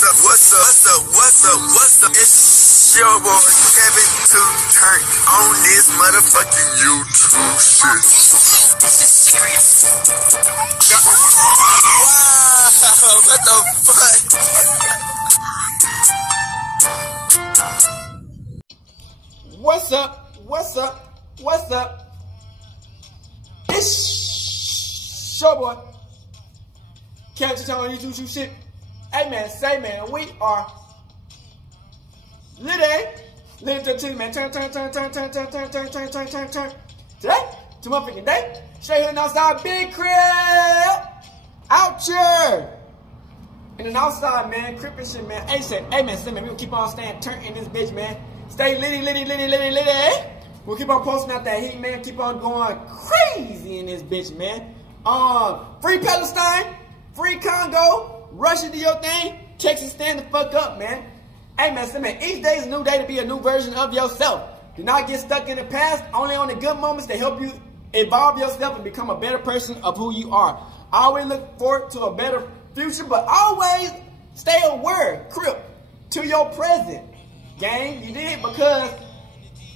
What's up? It's your boy Kevin to turn on this motherfucking YouTube shit. Wow, what the fuck? What's up? What's up? What's up? It's your boy Kevin to turn on YouTube shit. Hey man, say man, we are Lettin to the team, man. Turn. Today, to motherfucking day. Straight here outside, big crib. Out here. And then outside, man, crib and shit, man. Hey man, we gonna keep on staying turned in this bitch, man. Stay litty. We'll keep on posting out that heat, man. Keep on going crazy in this bitch, man. Free Palestine, free Congo. Russia, do your thing. Texas, stand the fuck up, man. Hey, man, each day is a new day to be a new version of yourself. Do not get stuck in the past. Only on the good moments to help you evolve yourself and become a better person of who you are. I always look forward to a better future, but always stay aware, crip, to your present. Gang, you did? Because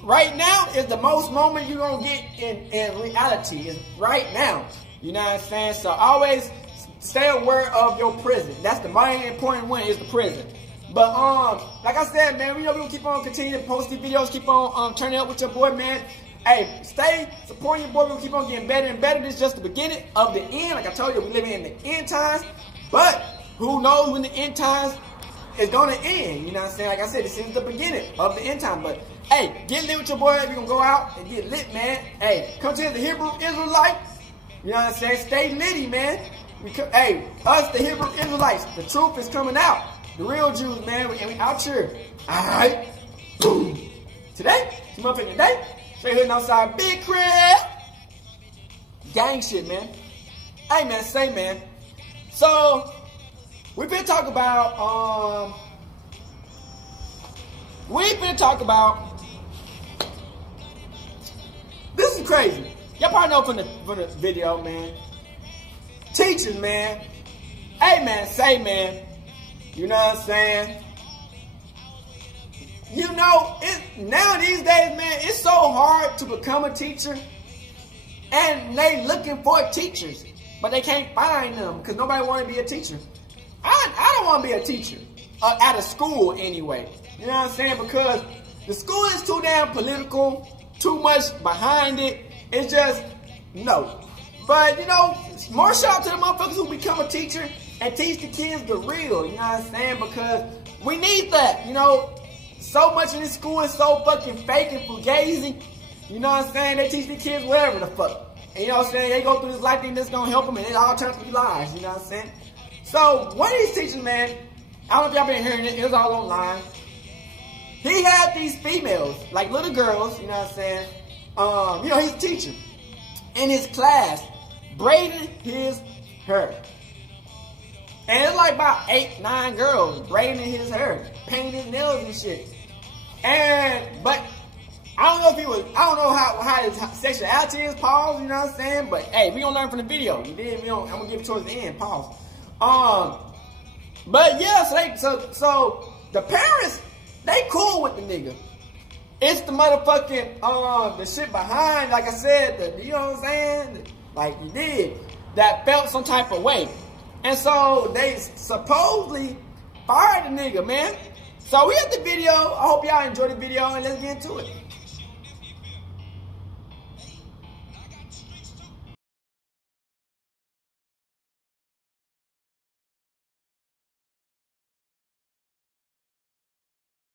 right now is the most moment you're going to get in reality. Is right now. You know what I'm saying? So always stay aware of your present. That's the main important one, is the present. But like I said, man, we know we gonna keep on continuing to post these videos, keep on turning up with your boy, man. Hey, stay supporting your boy. We're gonna keep on getting better and better. This is just the beginning of the end. Like I told you, we're living in the end times. But who knows when the end times is gonna end? You know what I'm saying? Like I said, this is the beginning of the end time. But hey, get lit with your boy. We're gonna go out and get lit, man. Hey, come to the Hebrew Israelite. You know what I'm saying? Stay litty, man. Hey, us, the Hebrew Israelites, the truth is coming out. The real Jews, man, and we out here. Alright? Boom. Today, it's motherfucking day. Straight hooding outside, big crib. Gang shit, man. Hey, man, say, man. So, we've been talking about, this is crazy. Y'all probably know from the video, man. Teachers, man. Hey, man, say, man. You know what I'm saying? You know, now these days, man, it's so hard to become a teacher. And they looking for teachers. But they can't find them because nobody want to be a teacher. I don't want to be a teacher. At a school, anyway. You know what I'm saying? Because the school is too damn political. Too much behind it. It's just, no. But, you know, more shout out to the motherfuckers who become a teacher and teach the kids the real, you know what I'm saying? Because we need that, you know. So much in this school is so fucking fake and fugazi. You know what I'm saying? They teach the kids whatever the fuck. And you know what I'm saying? They go through this life thing that's gonna help them and it all turns to be lies, you know what I'm saying? So, one of these teachers, man, I don't know if y'all been hearing it, it was all online. He had these females, like little girls, you know what I'm saying? You know, he's a teacher. In his class, braiding his hair. And it's like about 8, 9 girls braiding his hair, painting his nails and shit. But I don't know if I don't know how his sexuality is, pause, you know what I'm saying? But hey, we gonna learn from the video. You did, I'm gonna give it towards the end, pause. But yeah, so the parents, they cool with the nigga. It's the motherfucking, the shit behind, like I said, you know what I'm saying? Like you did, that felt some type of way. And so they supposedly fired the nigga, man. So we have the video. I hope y'all enjoyed the video and let's get into it.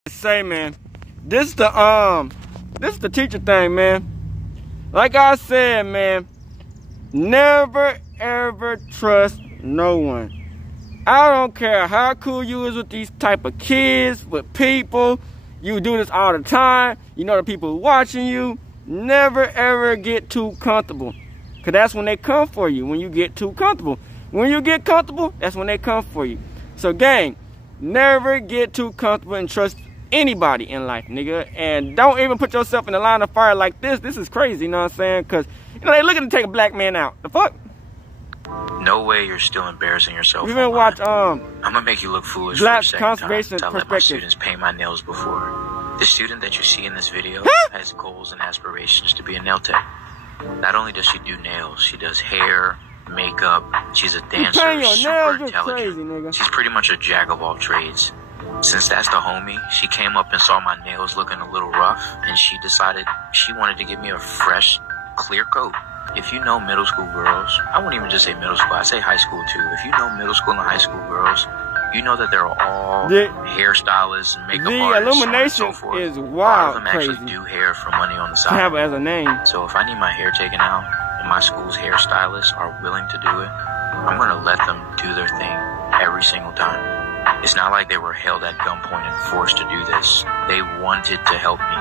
Say, man, this is the teacher thing, man. Like I said, man, never ever trust no one. I don't care how cool you is with these type of kids, with people. You do this all the time. You know the people watching you. Never ever get too comfortable. Because that's when they come for you, when you get too comfortable. When you get comfortable, that's when they come for you. So gang, never get too comfortable and trust anybody in life, nigga. And don't even put yourself in the line of fire like this. This is crazy, you know what I'm saying? Because, you know, they looking to take a black man out. The fuck? No way you're still embarrassing yourself. You ever watch I'm gonna make you look foolish Black for a second Conservation time. I let my Perspective. students paint my nails before. The student that you see in this video has goals and aspirations to be a nail tech. Not only does she do nails, she does hair, makeup. She's a dancer, super intelligent. Crazy, She's pretty much a jack of all trades. Since that's the homie, she came up and saw my nails looking a little rough, and she decided she wanted to give me a fresh, clear coat. If you know middle school girls, I wouldn't even just say middle school, I say high school too. If you know middle school and high school girls, you know that they're all hairstylists and makeup artists, illumination so on and so forth. is wild, a lot of them crazy. actually do hair for money on the side. Have it as a name. So if I need my hair taken out and my school's hairstylists are willing to do it, I'm gonna let them do their thing every single time. It's not like they were held at gunpoint and forced to do this. They wanted to help me.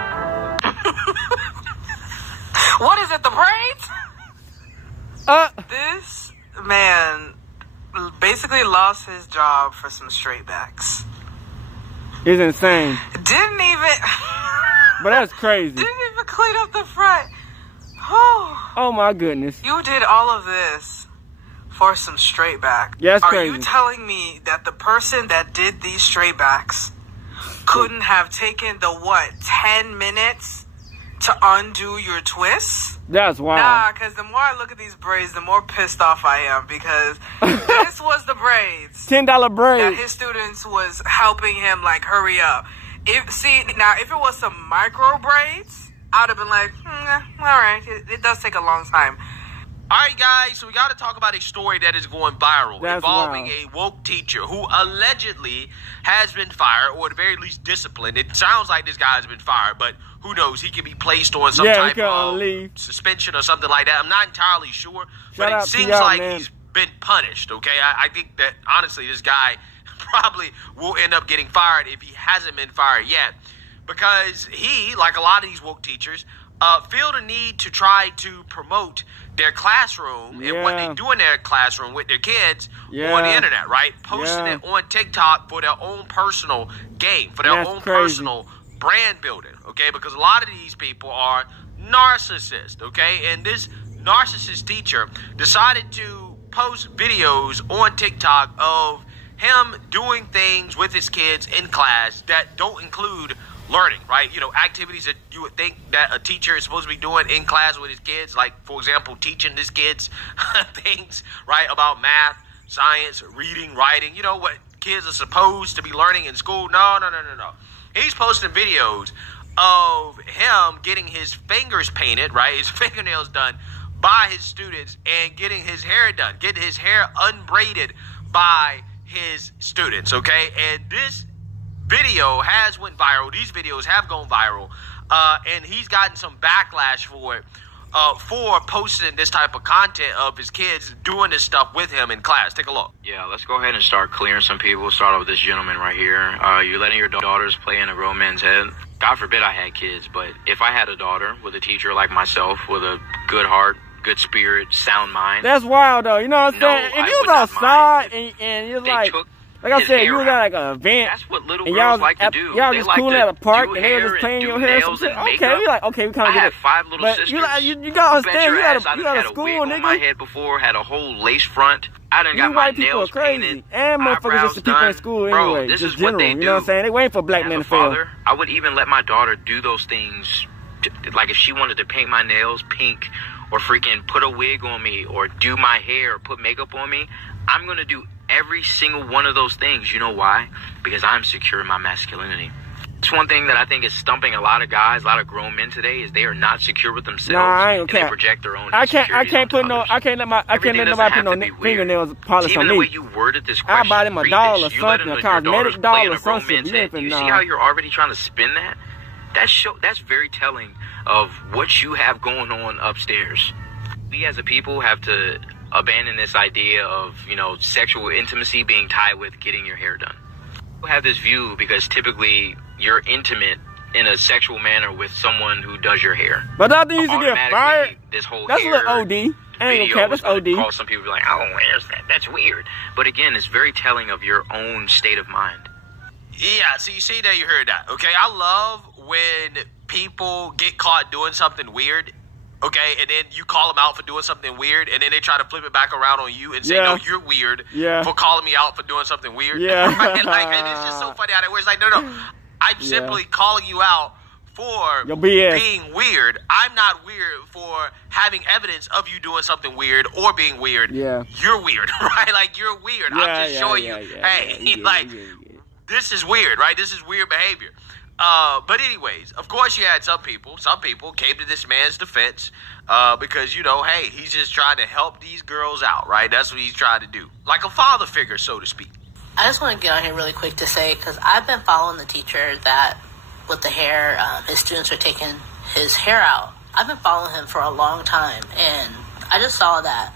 What is it, the braids? This man basically lost his job for some straight backs. It's insane. Didn't even... But that's crazy. Didn't even clean up the front. Oh my goodness. You did all of this for some straight back. Yeah, that's Are crazy. you telling me that the person that did these straight backs couldn't have taken the, 10 minutes to undo your twists? That's wild. Nah, because the more I look at these braids, the more pissed off I am, because this was the braids. $10 braids. That his students was helping him, like, hurry up. If it was some micro braids, I'd have been like, all right, it does take a long time. All right, guys, so we got to talk about a story that is going viral involving a woke teacher who allegedly has been fired, or at the very least disciplined. It sounds like this guy has been fired, but who knows? He could be placed on some type of suspension or something like that. I'm not entirely sure, but it seems like he's been punished, okay? I think that, honestly, this guy probably will end up getting fired if he hasn't been fired yet, because he, like a lot of these woke teachers, feel the need to try to promote their classroom and what they do in their classroom with their kids on the internet, right? Posting it on TikTok for their own personal gain, for their own personal brand building, okay? Because a lot of these people are narcissists, okay? And this narcissist teacher decided to post videos on TikTok of him doing things with his kids in class that don't include learning, right? You know, activities that you would think that a teacher is supposed to be doing in class with his kids, like, for example, teaching his kids things, right, about math, science, reading, writing, you know, what kids are supposed to be learning in school. No. He's posting videos of him getting his fingers painted, right, his fingernails done by his students, and getting his hair done, getting his hair unbraided by his students, okay? And this video has went viral. These videos have gone viral, and he's gotten some backlash for it, for posting this type of content of his kids doing this stuff with him in class. Take a look. Yeah, let's go ahead and start clearing some people. Start off with this gentleman right here. You're letting your daughters play in a grown man's head. God forbid I had kids, but if I had a daughter with a teacher like myself, with a good heart, good spirit, sound mind. That's wild, though. You know what I'm saying? If you was outside and you're like I said, you was at like an event. That's what little girls like to do. Y'all just cooling at a park and they were just playing your hair. Okay, we like, okay, we kind of get it. I had 5 little sisters. You gotta understand, you got a school, nigga. On my head before, had a whole lace front. I done got my nails painted, and motherfuckers just people in school anyway. This just is what they do. You know what I'm saying? They waiting for black men to fail. I would even let my daughter do those things, like if she wanted to paint my nails pink, or freaking put a wig on me, or do my hair, or put makeup on me. I'm gonna do every single one of those things. You know why? Because I'm secure in my masculinity. It's one thing that I think is stumping a lot of guys, a lot of grown men today, is they are not secure with themselves. Nah, I ain't and they project their own. I can't let nobody put no fingernails polish on me. Even the way you worded this question, I buy them a doll or something, a cosmetic doll or something. You see how you're already trying to spin that? That's very telling of what you have going on upstairs. We as a people have to abandon this idea of, you know, sexual intimacy being tied with getting your hair done. People have this view because typically you're intimate in a sexual manner with someone who does your hair. But that needs to get fired. This whole that's a little OD. I ain't gonna cap, that's OD. Call some people like, oh, where's that? That's weird. But again, it's very telling of your own state of mind. Yeah, so you see that, you heard that. Okay, I love when people get caught doing something weird Okay, and then you call them out for doing something weird, and then they try to flip it back around on you and say, no, you're weird for calling me out for doing something weird. Yeah. Right? Like, and it's just so funny how that works. Like, no, I'm simply calling you out for being weird. I'm not weird for having evidence of you doing something weird or being weird. Yeah. You're weird, right? Like, you're weird. I'm just showing you, this is weird, right? This is weird behavior. But anyways, of course you had some people came to this man's defense, because, you know, hey, he's just trying to help these girls out, right? That's what he's trying to do. Like a father figure, so to speak. I just want to get on here really quick to say, because I've been following the teacher that, with the hair, his students are taking his hair out. I've been following him for a long time, and I just saw that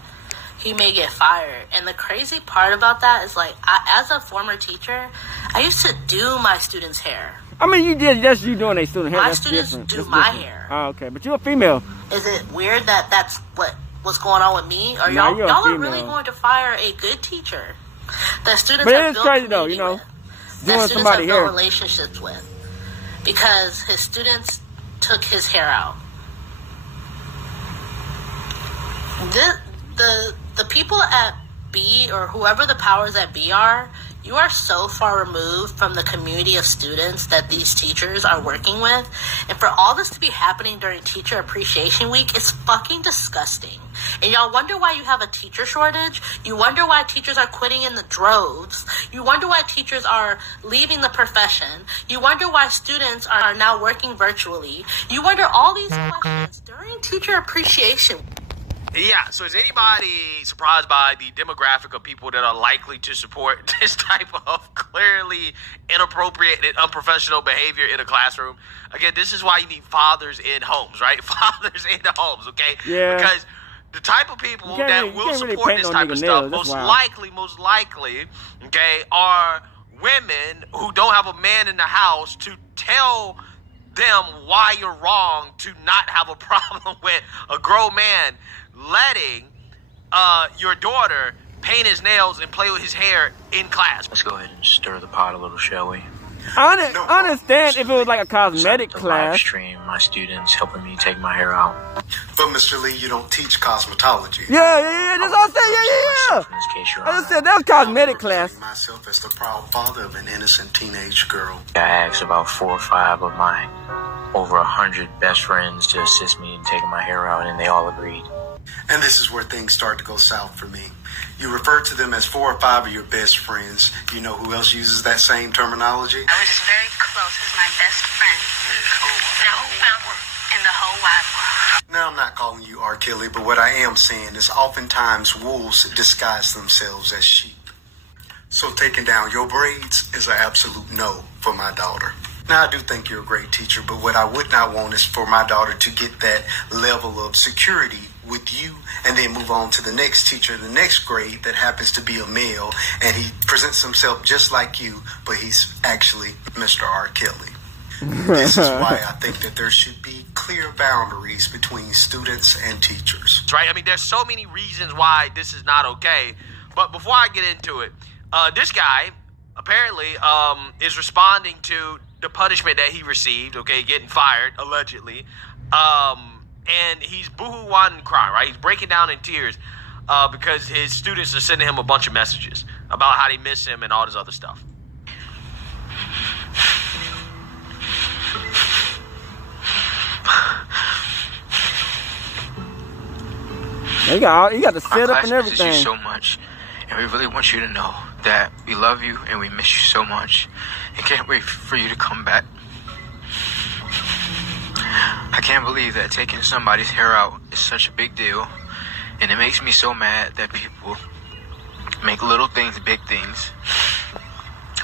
he may get fired. And the crazy part about that is, like, as a former teacher, I used to do my students' hair. I mean, you did, that's you doing a student hair. My that's students different. do that's my different. hair. Oh, okay. But you're a female. Is it weird that that's what's going on with me? Or No, y'all are really going to fire a good teacher that students but have it is built crazy though, you know, with, doing that students somebody have built hair. relationships with, because his students took his hair out. The people at B, or whoever the powers that be are, you are so far removed from the community of students that these teachers are working with. And for all this to be happening during Teacher Appreciation Week, it's fucking disgusting. And y'all wonder why you have a teacher shortage. You wonder why teachers are quitting in the droves. You wonder why teachers are leaving the profession. You wonder why students are now working virtually. You wonder all these questions during Teacher Appreciation Week. Yeah, so is anybody surprised by the demographic of people that are likely to support this type of clearly inappropriate and unprofessional behavior in a classroom? Again, this is why you need fathers in homes, right? Fathers in the homes, okay? Yeah. Because the type of people that will support this type of stuff, most likely, okay, are women who don't have a man in the house to tell them why you're wrong to not have a problem with a grown man letting your daughter paint his nails and play with his hair in class. Let's go ahead and stir the pot a little, shall we? I understand if it was like a cosmetic class. Live stream my students helping me take my hair out. But Mr. Lee, you don't teach cosmetology. Yeah, that's what I said. Yeah. I just said that was cosmetic class. Myself as the proud father of an innocent teenage girl. I asked about 4 or 5 of my over 100 best friends to assist me in taking my hair out, and they all agreed. And this is where things start to go south for me. You refer to them as 4 or 5 of your best friends. You know who else uses that same terminology? I was just very close. He was my best friend. The whole family in the whole wide world. Now, I'm not calling you R. Kelly, but what I am saying is oftentimes wolves disguise themselves as sheep. So taking down your braids is an absolute no for my daughter. Now, I do think you're a great teacher, but what I would not want is for my daughter to get that level of security with you and then move on to the next teacher, the next grade that happens to be a male, and he presents himself just like you, but he's actually Mr. R. Kelly. This is why I think that there should be clear boundaries between students and teachers. Right? I mean, there's so many reasons why this is not okay, but before I get into it, this guy apparently is responding to the punishment that he received, okay, getting fired, allegedly, and he's boo-hoo-wah and crying, right? He's breaking down in tears because his students are sending him a bunch of messages about how they miss him and all this other stuff. You got to sit up and everything. Misses you so much, and we really want you to know that we love you and we miss you so much, and can't wait for you to come back. I can't believe that taking somebody's hair out is such a big deal, and it makes me so mad that people make little things big things.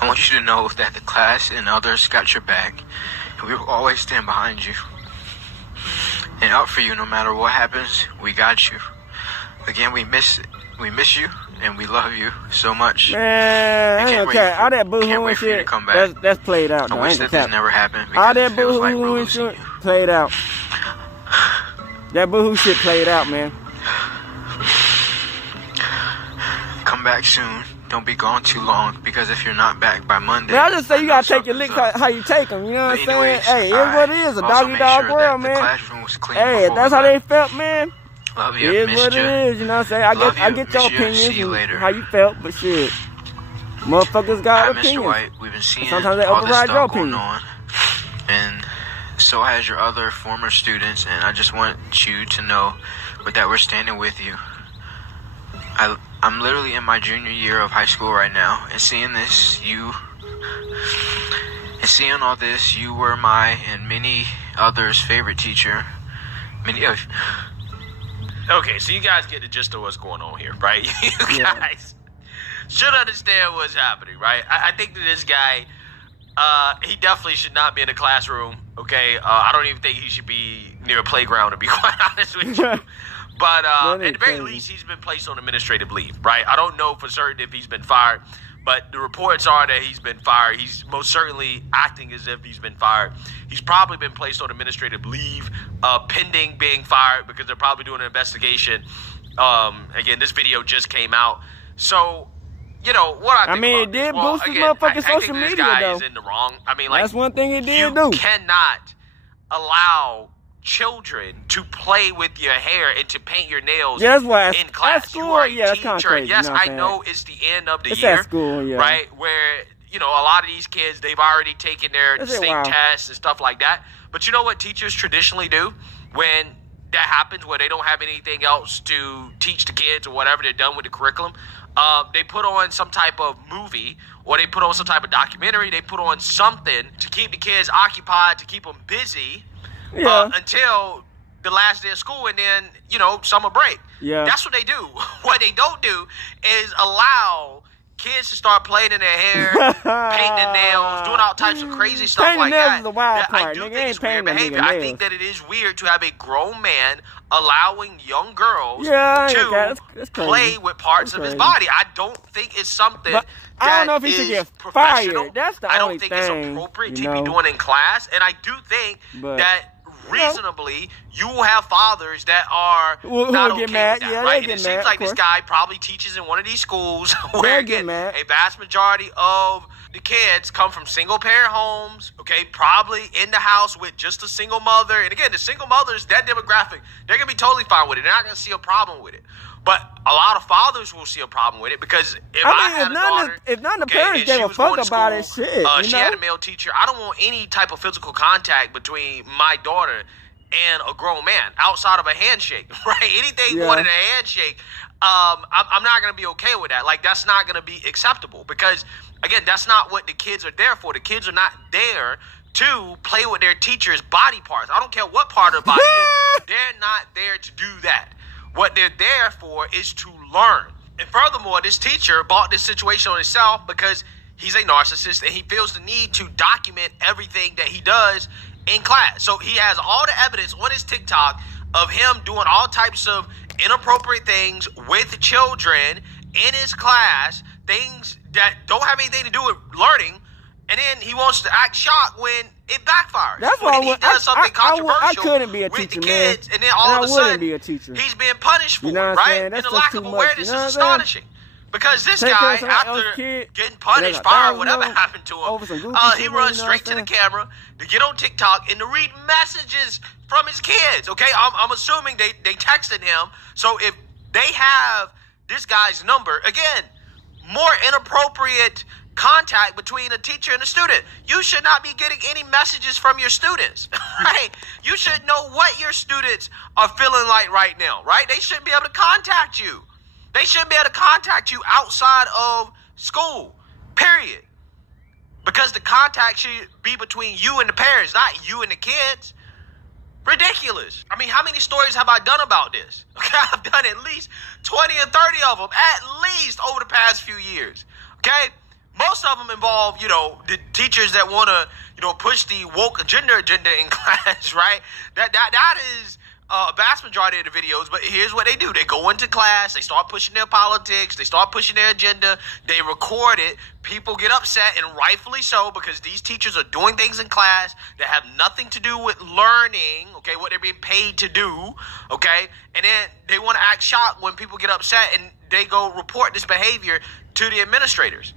I want you to know that the class and others got your back, and we will always stand behind you and out for you no matter what happens. We got you. Again, we miss you, and we love you so much. Man, I ain't okay. All that boo-hoo and shit, that's played out. I wish that this never happened. All that boo-hoo and shit played out. That boo-hoo shit played out, man. Come back soon. don't be gone too long, because if you're not back by Monday... Man, I just say you gotta take your licks how you take them, you know what I'm saying? Hey, it's what it is, a dog-eat-dog world, man. Hey, that's how they felt, man. Love you, it is what it is, you know what I'm saying? I get your opinions and how you felt, but shit, motherfuckers got opinions. Mr. White, we've been seeing sometimes they all this override your stuff going opinion. on, and so has your other former students, and I just want you to know that we're standing with you. I'm literally in my junior year of high school right now, and seeing this, seeing all this, you were my and many others' favorite teacher. Okay, so you guys get the gist of what's going on here, right? You guys should understand what's happening, right? I think that this guy, he definitely should not be in a classroom, okay? I don't even think he should be near a playground, to be quite honest with you. But at the very least, he's been placed on administrative leave, right? I don't know for certain if he's been fired, but the reports are that he's been fired. He's most certainly acting as if he's been fired. He's probably been placed on administrative leave, pending being fired, because they're probably doing an investigation. Again, this video just came out. So, you know, what I think it did boost his motherfucking social media, though. I think this guy is in the wrong. I mean, like, that's one thing it did do. You cannot allow children to play with your hair and to paint your nails in class. At school, you are a that's kind of teacher. crazy. Yes, you know I know it's the end of the it's year, at school, right? Where, you know, a lot of these kids, they've already taken their state tests and stuff like that. But you know what teachers traditionally do when that happens, where they don't have anything else to teach the kids or whatever, they're done with the curriculum? They put on some type of movie, or they put on some type of documentary. They put on something to keep the kids occupied, to keep them busy, until the last day of school, and then, you know, summer break. Yeah. That's what they do. What they don't do is allow kids to start playing in their hair, painting their nails, doing all types of crazy stuff painting like nails that. Is the wild part. I do Nigga, think it's weird behavior. I think that it is weird to have a grown man allowing young girls to play with parts of his body. I don't think it's something that I don't know if he should get fired. That's the I only don't think thing, it's appropriate to be doing in class, and I do think that reasonably, you will have fathers that are not okay with that, right? And it seems like this guy probably teaches in one of these schools where, again, a vast majority of the kids come from single-parent homes, okay, probably in the house with just a single mother. And again, the single mothers, that demographic, they're going to be totally fine with it. They're not going to see a problem with it. But a lot of fathers will see a problem with it, because if I had a daughter, if none of the parents gave a fuck about it, shit, she had a male teacher, I don't want any type of physical contact between my daughter and a grown man outside of a handshake, right? Anything more than a handshake, I'm not going to be okay with that. Like, that's not going to be acceptable, because, again, that's not what the kids are there for. The kids are not there to play with their teacher's body parts. I don't care what part of the body is. They're not there to do that. What they're there for is to learn. And furthermore, this teacher brought this situation on himself because he's a narcissist and he feels the need to document everything that he does in class. So he has all the evidence on his TikTok of him doing all types of inappropriate things with children in his class, things that don't have anything to do with learning. And then he wants to act shocked when it backfires. That's why he does something controversial I couldn't be a teacher, with the kids, man. And then all of a sudden, be a teacher. He's being punished for it, right? And the lack of awareness is astonishing. Because this guy, after getting punished, fired, whatever happened to him, he runs straight to the camera to get on TikTok and to read messages from his kids. Okay, I'm assuming they texted him. So if they have this guy's number, again, more inappropriate contact between a teacher and a student. You should not be getting any messages from your students, right? You should know what your students are feeling like right now, right? They shouldn't be able to contact you. They shouldn't be able to contact you outside of school, period. Because the contact should be between you and the parents, not you and the kids. Ridiculous. I mean, how many stories have I done about this? Okay, I've done at least 20 or 30 of them, at least over the past few years. Okay? Most of them involve, the teachers that want to, push the woke agenda in class, right? That is a vast majority of the videos, but here's what they do. They go into class, they start pushing their politics, they start pushing their agenda, they record it, people get upset, and rightfully so, because these teachers are doing things in class that have nothing to do with learning, okay, what they're being paid to do, okay, and then they want to act shocked when people get upset, and they go report this behavior to the administrators.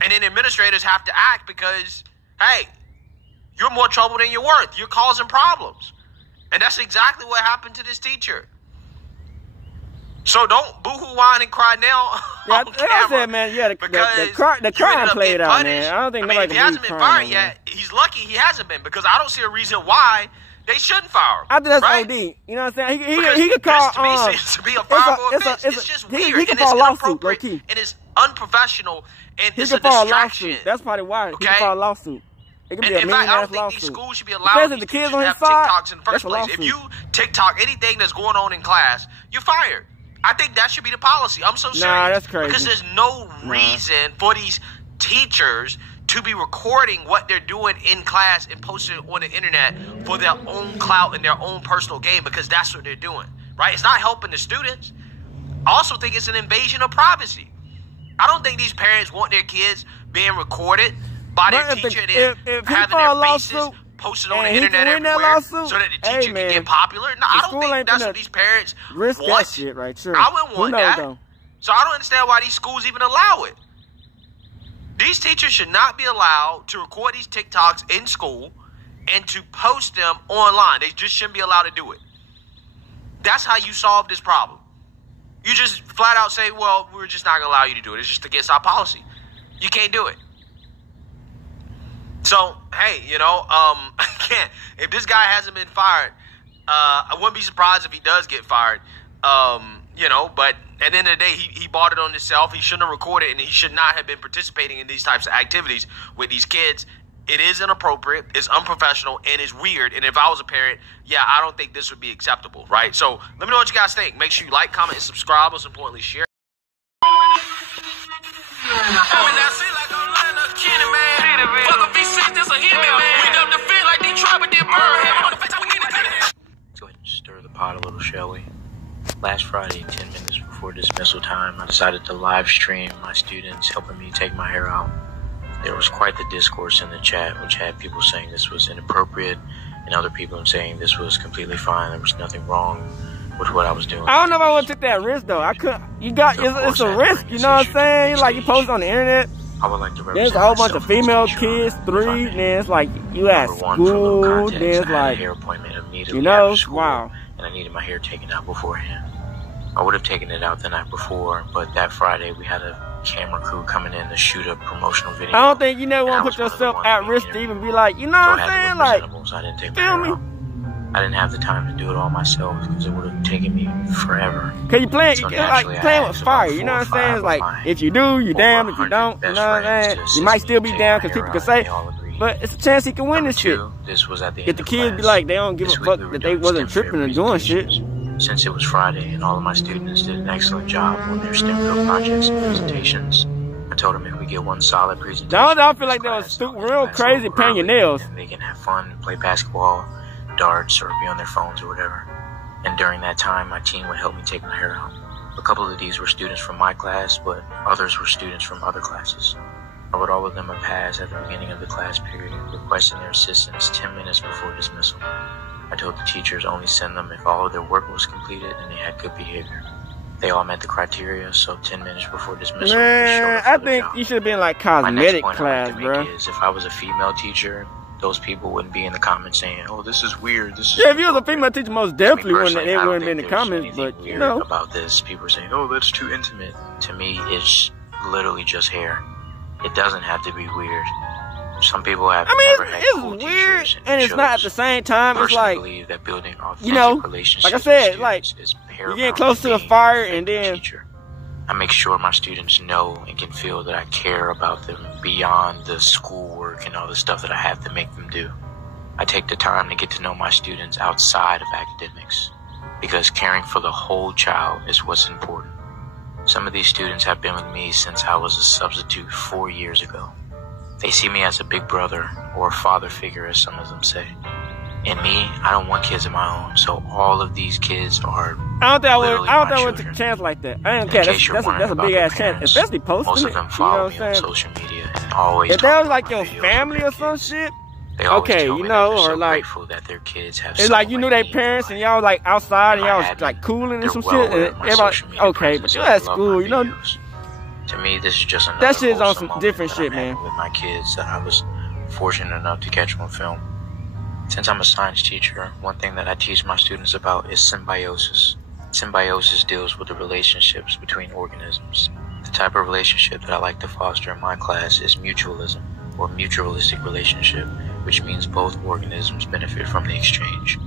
And then the administrators have to act because, hey, you're more trouble than you're worth. You're causing problems. And that's exactly what happened to this teacher. So don't boohoo, whine, and cry now on camera. I said, man, yeah, the crime played out, man. I don't think nobody if he hasn't been fired yet, he's lucky he hasn't been, because I don't see a reason why they shouldn't fire him. I think that's OD. You know what I'm saying? He could call. To me seems to be a fireable offense. It's just weird. He could file a lawsuit, low key. And it's unprofessional, and he it's a file a distraction. lawsuit. That's probably why. Okay? He can file a lawsuit. It could be in fact, I don't think these schools should be allowed these kids to have TikToks in the first place. If you TikTok anything that's going on in class, you're fired. I think that should be the policy. I'm so serious. Nah, that's crazy. Because there's no reason for these teachers to be recording what they're doing in class and posting it on the internet for their own clout and their own personal gain, because that's what they're doing, right? It's not helping the students. I also think it's an invasion of privacy. I don't think these parents want their kids being recorded by their teacher and having their faces posted on the internet everywhere so that the teacher can get popular. No, I don't think that's what these parents want. That shit, right? Sure. I wouldn't want that. Though? So I don't understand why these schools even allow it. These teachers should not be allowed to record these TikToks in school and to post them online. They just shouldn't be allowed to do it. That's how you solve this problem. You just flat out say, well, we're just not going to allow you to do it. It's just against our policy. You can't do it. So, hey, you know, if this guy hasn't been fired, I wouldn't be surprised if he does get fired, you know, but at the end of the day, he bought it on himself. He shouldn't have recorded, and he should not have been participating in these types of activities with these kids. It is inappropriate, it's unprofessional, and it's weird. And if I was a parent, yeah, I don't think this would be acceptable, right? So let me know what you guys think. Make sure you like, comment, and subscribe. Most importantly, share. Let's go ahead and stir the pot a little, shall we? Last Friday, 10 minutes before dismissal time, I decided to live stream my students helping me take my hair out. There was quite the discourse in the chat, which had people saying this was inappropriate and other people saying this was completely fine. There was nothing wrong with what I was doing. I don't know if I would have took that risk though. I could. It's a risk. You know what I'm saying? Like you post on the internet. I would like to represent. There's a whole bunch of female kids, 3. Then it's like you at school. Then it's like hair appointment immediately, you know, after school, wow. And I needed my hair taken out beforehand. I would have taken it out the night before, but that Friday we had a camera crew coming in to shoot a promotional video. I don't think you never want to put yourself at risk to even be like, you know what I'm saying? Like, so I didn't take my hair out. I didn't have the time to do it all myself because it would have taken me forever. Cause you playing, so like playing with fire. You know what I'm saying? It's like if you do, you damn. If you don't, you know what I'm saying? You might still be down because people can say. But it's a chance he can win this shit. This was at the if the kids be like, they don't give a fuck that they wasn't tripping and doing shit. Since it was Friday and all of my students did an excellent job on their STEM field projects and presentations, I told them if we get one solid presentation, I feel like they was real crazy painting your nails. They can have fun, play basketball, darts, or be on their phones or whatever. And during that time, my team would help me take my hair out. A couple of these were students from my class, but others were students from other classes. I wrote all of them a pass at the beginning of the class period, requesting their assistance 10 minutes before dismissal. I told the teachers only send them if all of their work was completed and they had good behavior. They all met the criteria, so 10 minutes before dismissal. Man, I think you should have been like cosmetic class, bro. Is if I was a female teacher, those people wouldn't be in the comments saying, "Oh, this is weird." This is if you was a female teacher, most definitely wouldn't be in the comments. But you know, about this, people are saying, "Oh, that's too intimate." To me, it's literally just hair. It doesn't have to be weird. Some people have never had cool weird, teachers, and it's not at the same time. It's like, believe that building you know, relationships like I said, like is you get close to the fire, and then I make sure my students know and can feel that I care about them beyond the schoolwork and all the stuff that I have to make them do. I take the time to get to know my students outside of academics, because caring for the whole child is what's important. Some of these students have been with me since I was a substitute 4 years ago. They see me as a big brother or a father figure, as some of them say. And me, I don't want kids of my own, so all of these kids are I don't think I would take a chance like that. I don't care. That's a big ass chance, especially posting most of them follow me on social media and always. If that was like your family or some shit, They always okay, tell you me know, that they're or so like, grateful that their kids have it's like you knew their parents and y'all like outside and y'all was like cooling and some shit. And everybody, okay, but you at school, you know. To me, this is just another that shit's on wholesome some different moment shit, that I'm man. having with my kids that I was fortunate enough to catch on film. Since I'm a science teacher, one thing that I teach my students about is symbiosis. Symbiosis deals with the relationships between organisms. The type of relationship that I like to foster in my class is mutualism, or mutualistic relationship, which means both organisms benefit from the exchange.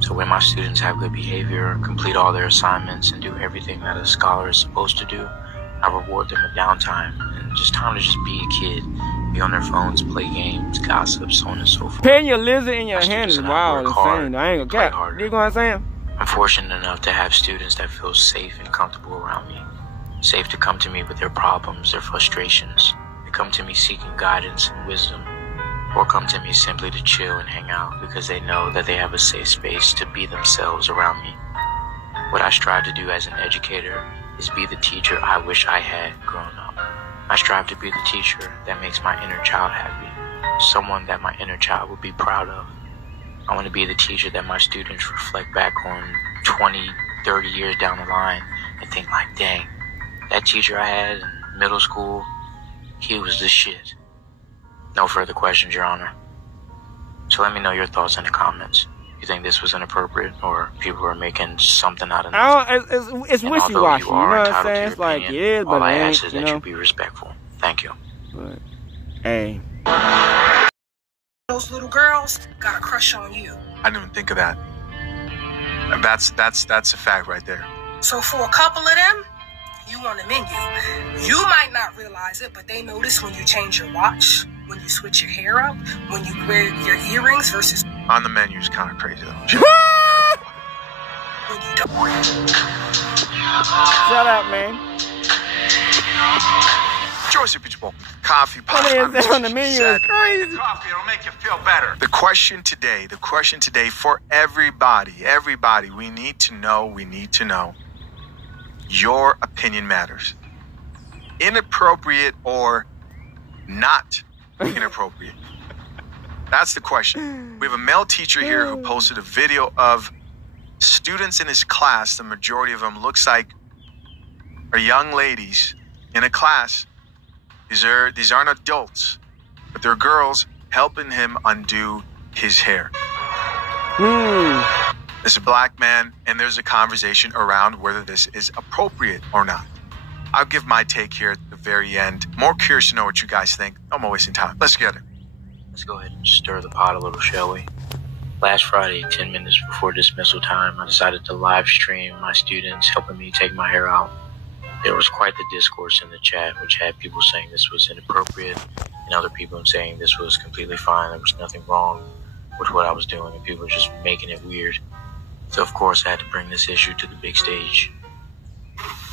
So when my students have good behavior, complete all their assignments, and do everything that a scholar is supposed to do, I reward them with downtime and just time to just be a kid, be on their phones, play games, gossip, so on and so forth. Paying your lizard in your hand is wild and insane. I ain't gonna get. You know what I'm saying? I'm fortunate enough to have students that feel safe and comfortable around me. Safe to come to me with their problems, their frustrations. They come to me seeking guidance and wisdom. Or come to me simply to chill and hang out because they know that they have a safe space to be themselves around me. What I strive to do as an educator is be the teacher I wish I had grown up. I strive to be the teacher that makes my inner child happy. Someone that my inner child would be proud of. I want to be the teacher that my students reflect back on 20, 30 years down the line and think like, dang, that teacher I had in middle school, he was the shit. No further questions, Your Honor. So let me know your thoughts in the comments. You think this was inappropriate, or people are making something out of this? It's wishy-washy, you know what I'm saying? It's like, yeah, but all I it ask ain't, is that you be respectful. Thank you. But, hey. Those little girls got a crush on you. I didn't even think of that. That's a fact right there. So for a couple of them, you on the menu. You might not realize it, but they notice when you change your watch, when you switch your hair up, when you wear your earrings versus on the menu is kind of crazy though. when you don't. Shut up, man. Georgia Beach Bowl. Coffee pot. On the menu is crazy. Coffee, it'll make you feel better. The question today for everybody, we need to know. Your opinion matters. Inappropriate or not inappropriate? That's the question. We have a male teacher here who posted a video of students in his class. The majority of them looks like are young ladies in a class. These aren't adults, but they're girls helping him undo his hair. This is a black man, and there's a conversation around whether this is appropriate or not. I'll give my take here at the very end. More curious to know what you guys think. No more wasting time. Let's get it. Let's go ahead and stir the pot a little, shall we? Last Friday, 10 minutes before dismissal time, I decided to live stream my students helping me take my hair out. There was quite the discourse in the chat, which had people saying this was inappropriate and other people saying this was completely fine. There was nothing wrong with what I was doing, and people were just making it weird. So, of course, I had to bring this issue to the big stage.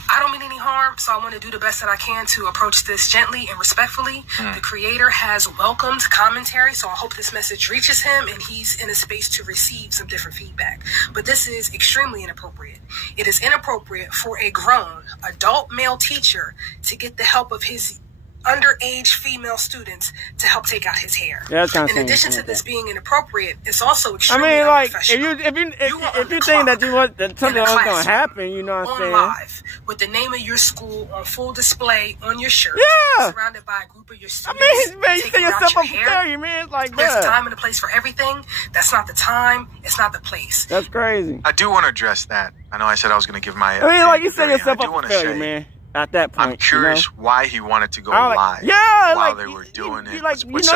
I don't mean any harm, so I want to do the best that I can to approach this gently and respectfully. The creator has welcomed commentary, so I hope this message reaches him and he's in a space to receive some different feedback. But this is extremely inappropriate. It is inappropriate for a grown, adult male teacher to get the help of his underage female students to help take out his hair. Yeah, in addition to this being inappropriate, it's also extremely unprofessional. If you think that you want that something else gonna happen, you know what I'm saying? Live, with the name of your school on full display on your shirt, surrounded by a group of your students. I mean, man, you set yourself up for failure, man. It's like, there's a time and a place for everything. That's not the time. It's not the place. That's crazy. I do want to address that. I know I said I was going to give my. I mean, like you set yourself up for failure, man. At that point, I'm curious why he wanted to go live. While they were doing it. You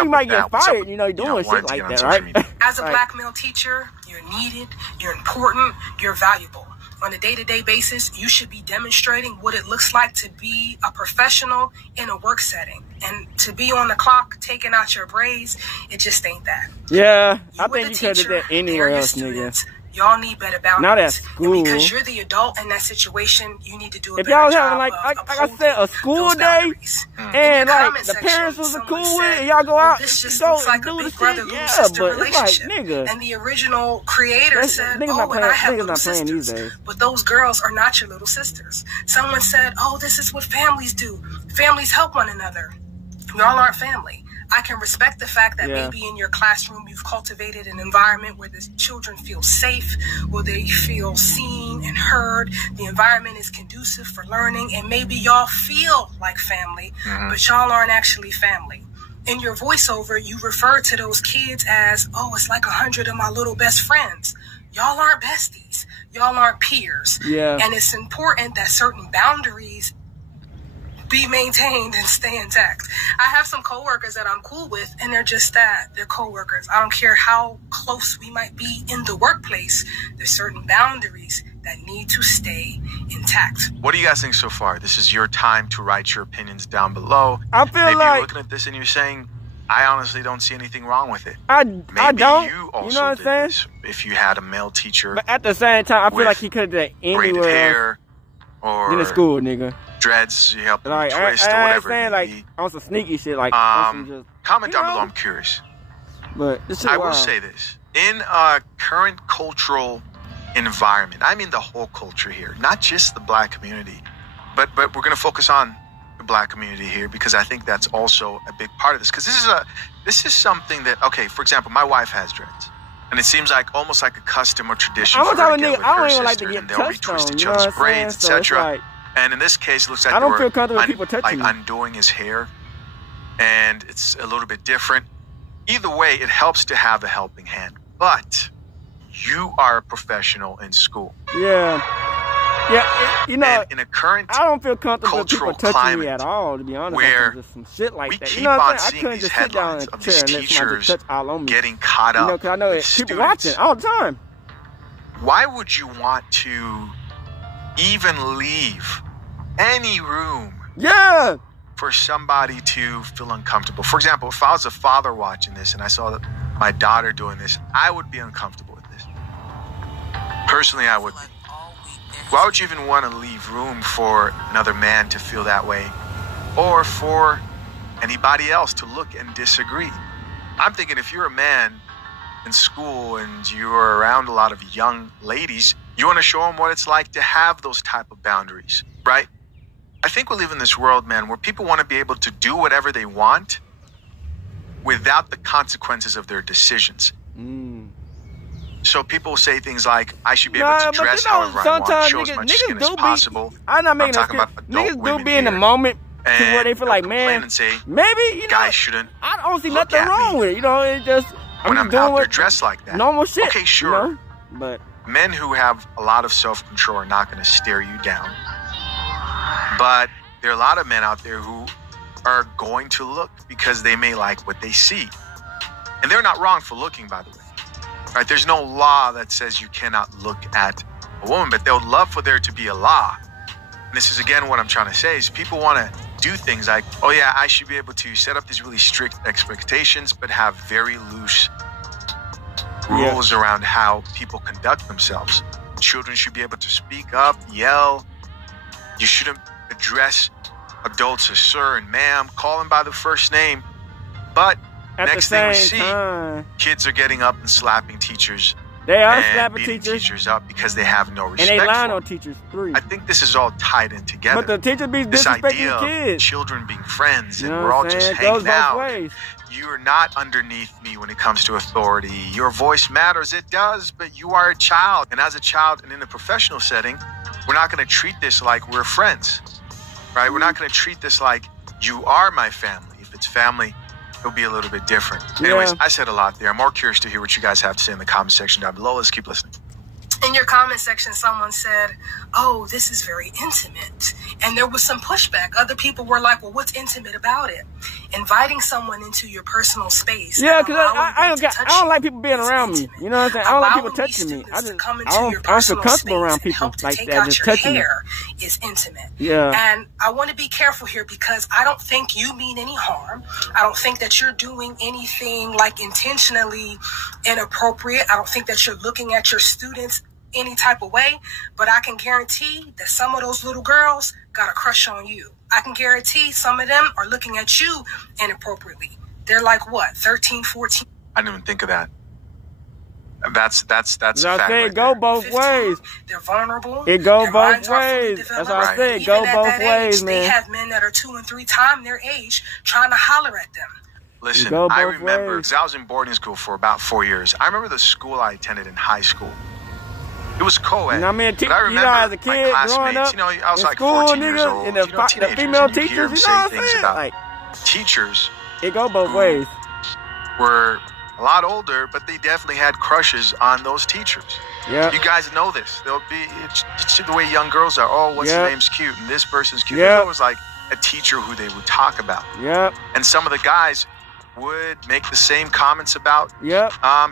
might get fired. You're doing shit like that, right? As a black male teacher, you're needed, you're important, you're valuable. On a day-to-day basis, you should be demonstrating what it looks like to be a professional in a work setting. And to be on the clock, taking out your braids, it just ain't that. Yeah, I think you could have done that anywhere else, nigga. Y'all need better boundaries. Not at school. And because you're the adult in that situation, you need to do a if better y'all job having like I said, a school day, and like the parents was cool with it, and y'all go out, this just go looks like do a the big brother shit. little sister But it's like, relationship. nigga. And the original creator said, niggas and I have not little playing these sisters. days. But those girls are not your little sisters. Someone said, oh, this is what families do. Families help one another. Y'all aren't family. I can respect the fact that maybe in your classroom you've cultivated an environment where the children feel safe, where they feel seen and heard. The environment is conducive for learning, and maybe y'all feel like family, but y'all aren't actually family. In your voiceover, you refer to those kids as, oh, it's like 100 of my little best friends. Y'all aren't besties. Y'all aren't peers. Yeah. And it's important that certain boundaries be maintained and stay intact. I have some coworkers that I'm cool with, and they're just that. They're coworkers. I don't care how close we might be in the workplace. There's certain boundaries that need to stay intact. What do you guys think so far? This is your time to write your opinions down below. I feel Maybe like you're looking at this and you're saying, I honestly don't see anything wrong with it. I Maybe don't. you also You know what I'm did saying? this if you had a male teacher. But at the same time, I feel with like he could have done braided anywhere hair or in the school, nigga. dreads, you help them Like, twist or I whatever. ain't saying like on some sneaky shit, like on some just, Comment you down know? below, I'm curious. But this shit I will wild. say this. In a current cultural environment, I mean the whole culture here, not just the black community, but we're going to focus on the black community here because I think that's also a big part of this. Because this is something that, okay, for example, my wife has dreads. And it seems like almost like a custom or tradition for her to get with I her don't even like sister, to get and they'll touched retwist on, each you know other's what I'm saying? braids, So it's etc. like, And in this case, it looks like I don't they feel were comfortable with people touching me. undoing his hair, and it's a little bit different. Either way, it helps to have a helping hand. But you are a professional in school. Yeah. Yeah, you know, And in a current I don't feel comfortable with people cultural touching me climate at all, to be honest. where Just some shit like we that. keep You know what on I'm saying? I seeing couldn't these just sit down headlines in a of chair these and let somebody teachers touch all on me. getting caught You up know, because I know with that people students. watching all the time. Why would you want to even leave any room Yeah. for somebody to feel uncomfortable? For example, if I was a father watching this and I saw that my daughter doing this, I would be uncomfortable with this. Personally, I would be. Why would you even want to leave room for another man to feel that way or for anybody else to look and disagree? I'm thinking if you're a man in school and you're around a lot of young ladies, you want to show them what it's like to have those type of boundaries, right? I think we live in this world, man, where people want to be able to do whatever they want without the consequences of their decisions. So people say things like, I should be able to dress however I want, show as much skin as possible. I'm not making talking about adult niggas do women be in the here. moment to And where they feel they'll like, complain man, and say, maybe, you know, guys shouldn't I don't see look nothing at wrong me with it. You know, it's just, when I'm just doing out there what dressed like that. normal shit. Okay, sure. You know? But Men who have a lot of self-control are not going to stare you down. But there are a lot of men out there who are going to look because they may like what they see. And they're not wrong for looking, by the way. Right? There's no law that says you cannot look at a woman, but they would love for there to be a law. And this is, again, what I'm trying to say is people want to do things like, oh, yeah, I should be able to set up these really strict expectations, but have very loose rules around how people conduct themselves. Children should be able to speak up, yell. You shouldn't address adults as sir and ma'am, call them by the first name. But at next the thing we same see, time, kids are getting up and slapping teachers. they are and slapping beating teachers, up because they have no and respect they lying for on them. teachers. 3. I think this is all tied in together. But the teachers be This disrespecting idea the of kids. children being friends You and know we're what all I'm just saying? It goes hanging both out. ways. You are not underneath me when it comes to authority. Your voice matters. It does, but you are a child. And as a child and in a professional setting, we're not going to treat this like we're friends, right? We're not going to treat this like you are my family. If it's family, it'll be a little bit different. Anyways, I said a lot there. I'm more curious to hear what you guys have to say in the comment section down below. Let's keep listening. In your comment section, someone said, oh, this is very intimate. And there was some pushback. Other people were like, well, what's intimate about it? Inviting someone into your personal space. Yeah, because I don't like people being around me. You know what I'm saying? I don't like people touching me. I don't feel comfortable around people like that, just touching me. Is intimate. Yeah. And I want to be careful here because I don't think you mean any harm. I don't think that you're doing anything like intentionally inappropriate. I don't think that you're looking at your students any type of way, but I can guarantee that some of those little girls got a crush on you. I can guarantee some of them are looking at you inappropriately. They're like, what, 13, 14? I didn't even think of that. That's a fact. It go both 15, ways. They're vulnerable. It go Their both minds are fully ways. developed. That's what I said. It Even go at both that ways, age, man. They have men that are 2 and 3 times their age trying to holler at them. Listen, I remember, because I was in boarding school for about 4 years. I remember the school I attended in high school. It was co-ed. You know what I mean? But I remember as a kid, my growing classmates, up, you know, I was like school, 14 years old. And the female teachers, you know what I'm saying? Like, teachers. It go both ways. Were a lot older, but they definitely had crushes on those teachers. Yeah. You guys know this. They'll be, it's the way young girls are. Oh, what's the name's cute? And this person's cute. Yeah. It was like a teacher who they would talk about. Yeah. And some of the guys would make the same comments about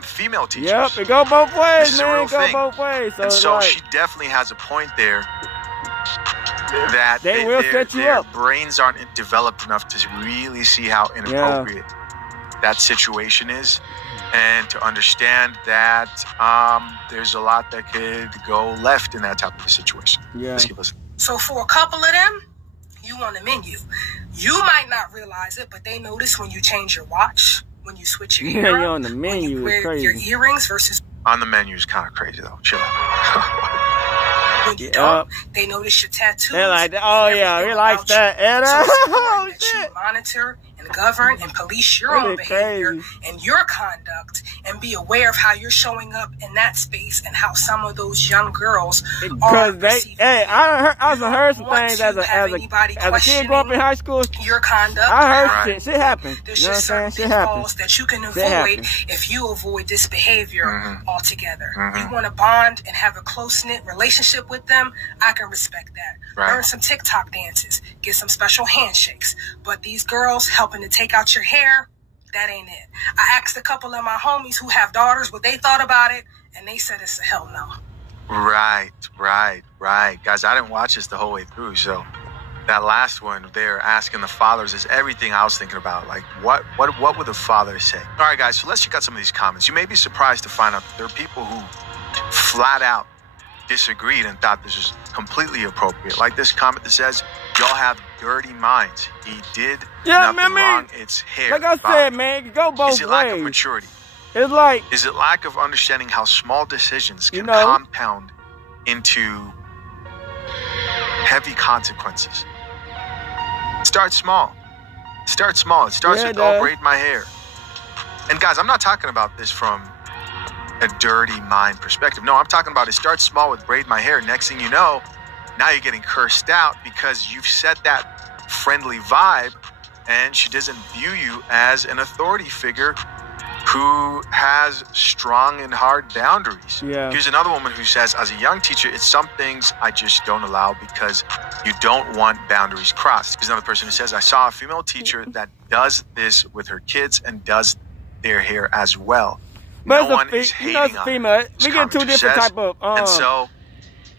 female teachers. Yep, it go both ways, this man. It go both ways. So, and so like, she definitely has a point there that they will set you their up. brains aren't developed enough to really see how inappropriate that situation is, and to understand that there's a lot that could go left in that type of a situation. Yeah. Let's keep listening. So for a couple of them, you on the menu. You might not realize it, but they notice when you change your watch, when you switch your ear, you're on the menu. when you wear crazy. your earrings versus on the menu is kind of crazy though. Chill out. when you don't. They notice your tattoos. They like that. Oh yeah, he likes that. So it's important that you monitor and govern and police your own behavior and your conduct, and be aware of how you're showing up in that space and how some of those young girls are receiving. Hey, I heard some things as a kid growing up in high school. Your conduct. I heard shit happens. There's You know just what I'm certain saying? Shit happens. pitfalls that you can avoid if you avoid this behavior altogether. You want to bond and have a close-knit relationship with them, I can respect that. Learn some TikTok dances, get some special handshakes. But these girls helping to take out your hair, that ain't it. I asked a couple of my homies who have daughters what they thought about it, and they said it's a hell no. Right. Guys, I didn't watch this the whole way through, so that last one there, asking the fathers, is everything I was thinking about. Like, what would the father say? All right, guys, so let's check out some of these comments. You may be surprised to find out that there are people who flat out disagreed and thought this was completely appropriate. Like this comment that says, y'all have dirty minds. He did nothing wrong. It's hair. Like I said, man, it go both ways. Is it lack of maturity? It's like... Is it lack of understanding how small decisions can compound into heavy consequences? Start small. It starts with, braid my hair. And guys, I'm not talking about this from a dirty mind perspective. No, I'm talking about it starts small with braid my hair. Next thing you know, now you're getting cursed out because you've set that friendly vibe and she doesn't view you as an authority figure who has strong and hard boundaries. Yeah. Here's another woman who says, as a young teacher, it's some things I just don't allow because you don't want boundaries crossed. Here's another person who says, I saw a female teacher that does this with her kids and does their hair as well. But no one is hating on female. We get two different type of and so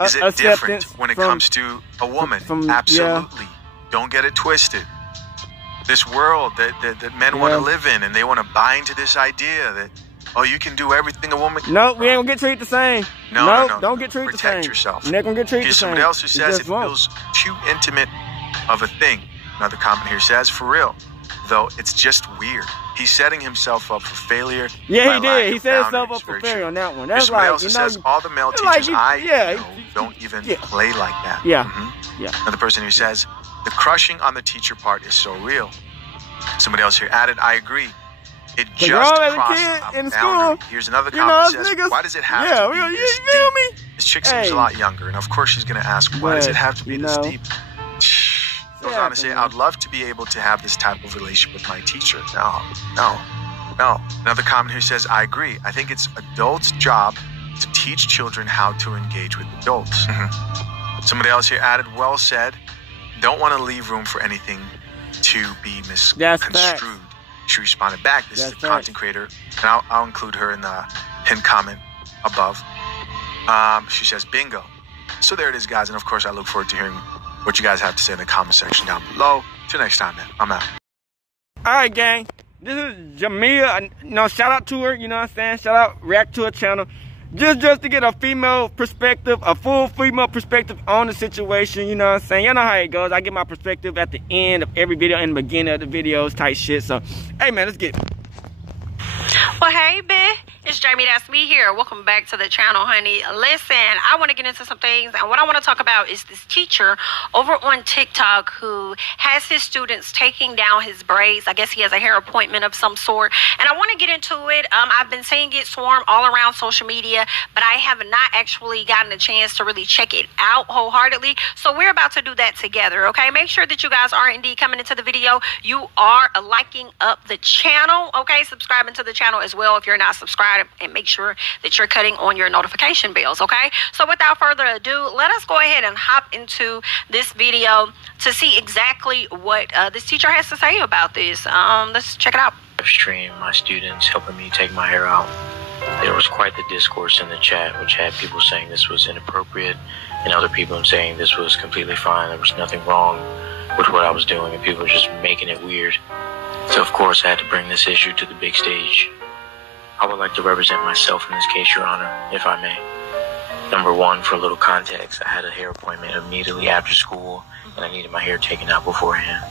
is it different when it comes to a woman? Absolutely. Don't get it twisted. This world that men want to live in, and they want to buy into this idea that, oh, you can do everything a woman can. No, we ain't gonna get treated the same. No, don't get treated the same. Protect yourself. You're not gonna get treated the same. Somebody else who says it feels too intimate of a thing. Another comment here says, for real, though, it's just weird. He's setting himself up for failure. Yeah, he did. He set himself up for failure on that one. That's somebody like, else who says, all the male teachers don't even play like that. Yeah. Another person who says, the crushing on the teacher part is so real. Somebody else here added, I agree. It just crossed a boundary. Here's another comment that says, why does it have to be this deep? This chick seems a lot younger, and of course she's going to ask, why does it have to be this deep? Goes on to say, I would love to be able to have this type of relationship with my teacher. No. Another comment who says, I agree. I think it's adults' job to teach children how to engage with adults. Somebody else here added, well said. Don't want to leave room for anything to be misconstrued. She responded back. This is the content creator, and I'll include her in the pinned comment above. She says, bingo. So there it is, guys. And of course, I look forward to hearing what you guys have to say in the comment section down below. Till next time, man. I'm out. All right, gang. This is Jamia. Shout out to her. You know what I'm saying? Shout out, react to her channel. Just to get a female perspective, a full female perspective on the situation. You know what I'm saying? You know how it goes. I get my perspective at the end of every video and the beginning of the videos type shit. So, hey, man, let's get it. Well, hey, bitch. It's Jamie, that's me here. Welcome back to the channel, honey. Listen, I want to get into some things, and what I want to talk about is this teacher over on TikTok who has his students taking down his braids. I guess he has a hair appointment of some sort, and I want to get into it. I've been seeing it swarm all around social media, but I have not actually gotten a chance to really check it out wholeheartedly, so we're about to do that together, okay? Make sure that you guys are indeed coming into the video. You are liking up the channel, okay? Subscribing to the channel as well if you're not subscribed, and make sure that you're cutting on your notification bells, okay? So without further ado, let us go ahead and hop into this video to see exactly what this teacher has to say about this. Let's check it out. Stream my students helping me take my hair out. There was quite the discourse in the chat, which had people saying this was inappropriate and other people saying this was completely fine. There was nothing wrong with what I was doing, and people were just making it weird. So of course I had to bring this issue to the big stage. I would like to represent myself in this case, Your Honor, if I may. Number one, for a little context, I had a hair appointment immediately after school, and I needed my hair taken out beforehand.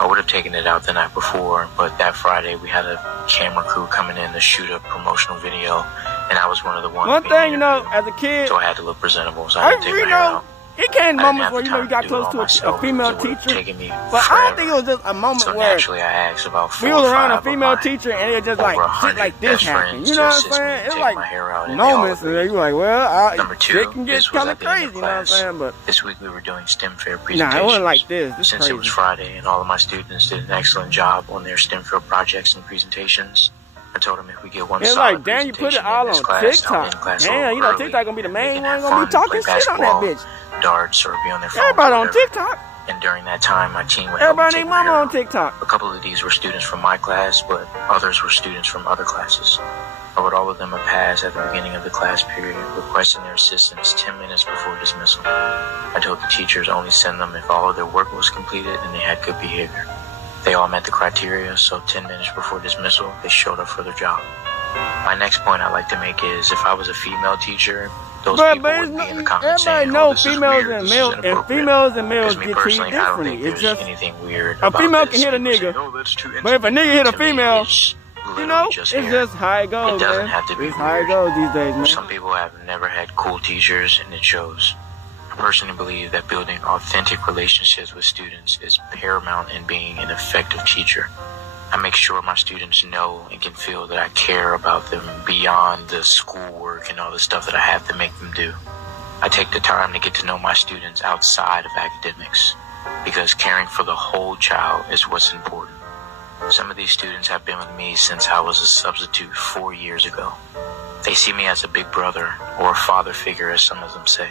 I would have taken it out the night before, but that Friday we had a camera crew coming in to shoot a promotional video, and I was one of the ones. One thing, you know, as a kid, so I had to look presentable, so I had to take my hair out. It came moments where, you know, you got close to a female teacher, but I don't think it was just a moment where naturally I asked about we was around a female teacher and it just like shit like this happened. You know what I'm saying? It's like moments and you're like, well, it can get kind of crazy, you know what I'm saying? But this week we were doing STEM fair presentations. Nah, it wasn't like this. Since it was Friday and all of my students did an excellent job on their STEM fair projects and presentations, I told them if we get one it's solid like, damn, you put it presentation all in this on class, TikTok. Damn, you know, TikTok gonna be the main one, fun, gonna be talking play shit on that basketball, bitch. darts, or be on their phone. Everybody on TikTok. And during that time, my team would help me Everybody take and my mama hair on out. TikTok. A couple of these were students from my class, but others were students from other classes. I would all of them a pass at the beginning of the class period, requesting their assistance 10 minutes before dismissal. I told the teachers only send them if all of their work was completed and they had good behavior. They all met the criteria, so 10 minutes before dismissal, they showed up for their job. My next point I'd like to make is, if I was a female teacher, those people would be in the comments saying, know this is females weird, and this males is and inappropriate. females and males Because me get treated personally, I don't think differently. It's there's just anything weird a about female this. can hit a People say, nigga, "Oh, that's too but if a nigga hit a To me, female, it's you know, just it's hair. just how it goes, It doesn't man. have to be It's how it weird. goes these days, man. Some people have never had cool teachers, and it shows. I personally believe that building authentic relationships with students is paramount in being an effective teacher. I make sure my students know and can feel that I care about them beyond the schoolwork and all the stuff that I have to make them do. I take the time to get to know my students outside of academics, because caring for the whole child is what's important. Some of these students have been with me since I was a substitute 4 years ago. They see me as a big brother or a father figure, as some of them say.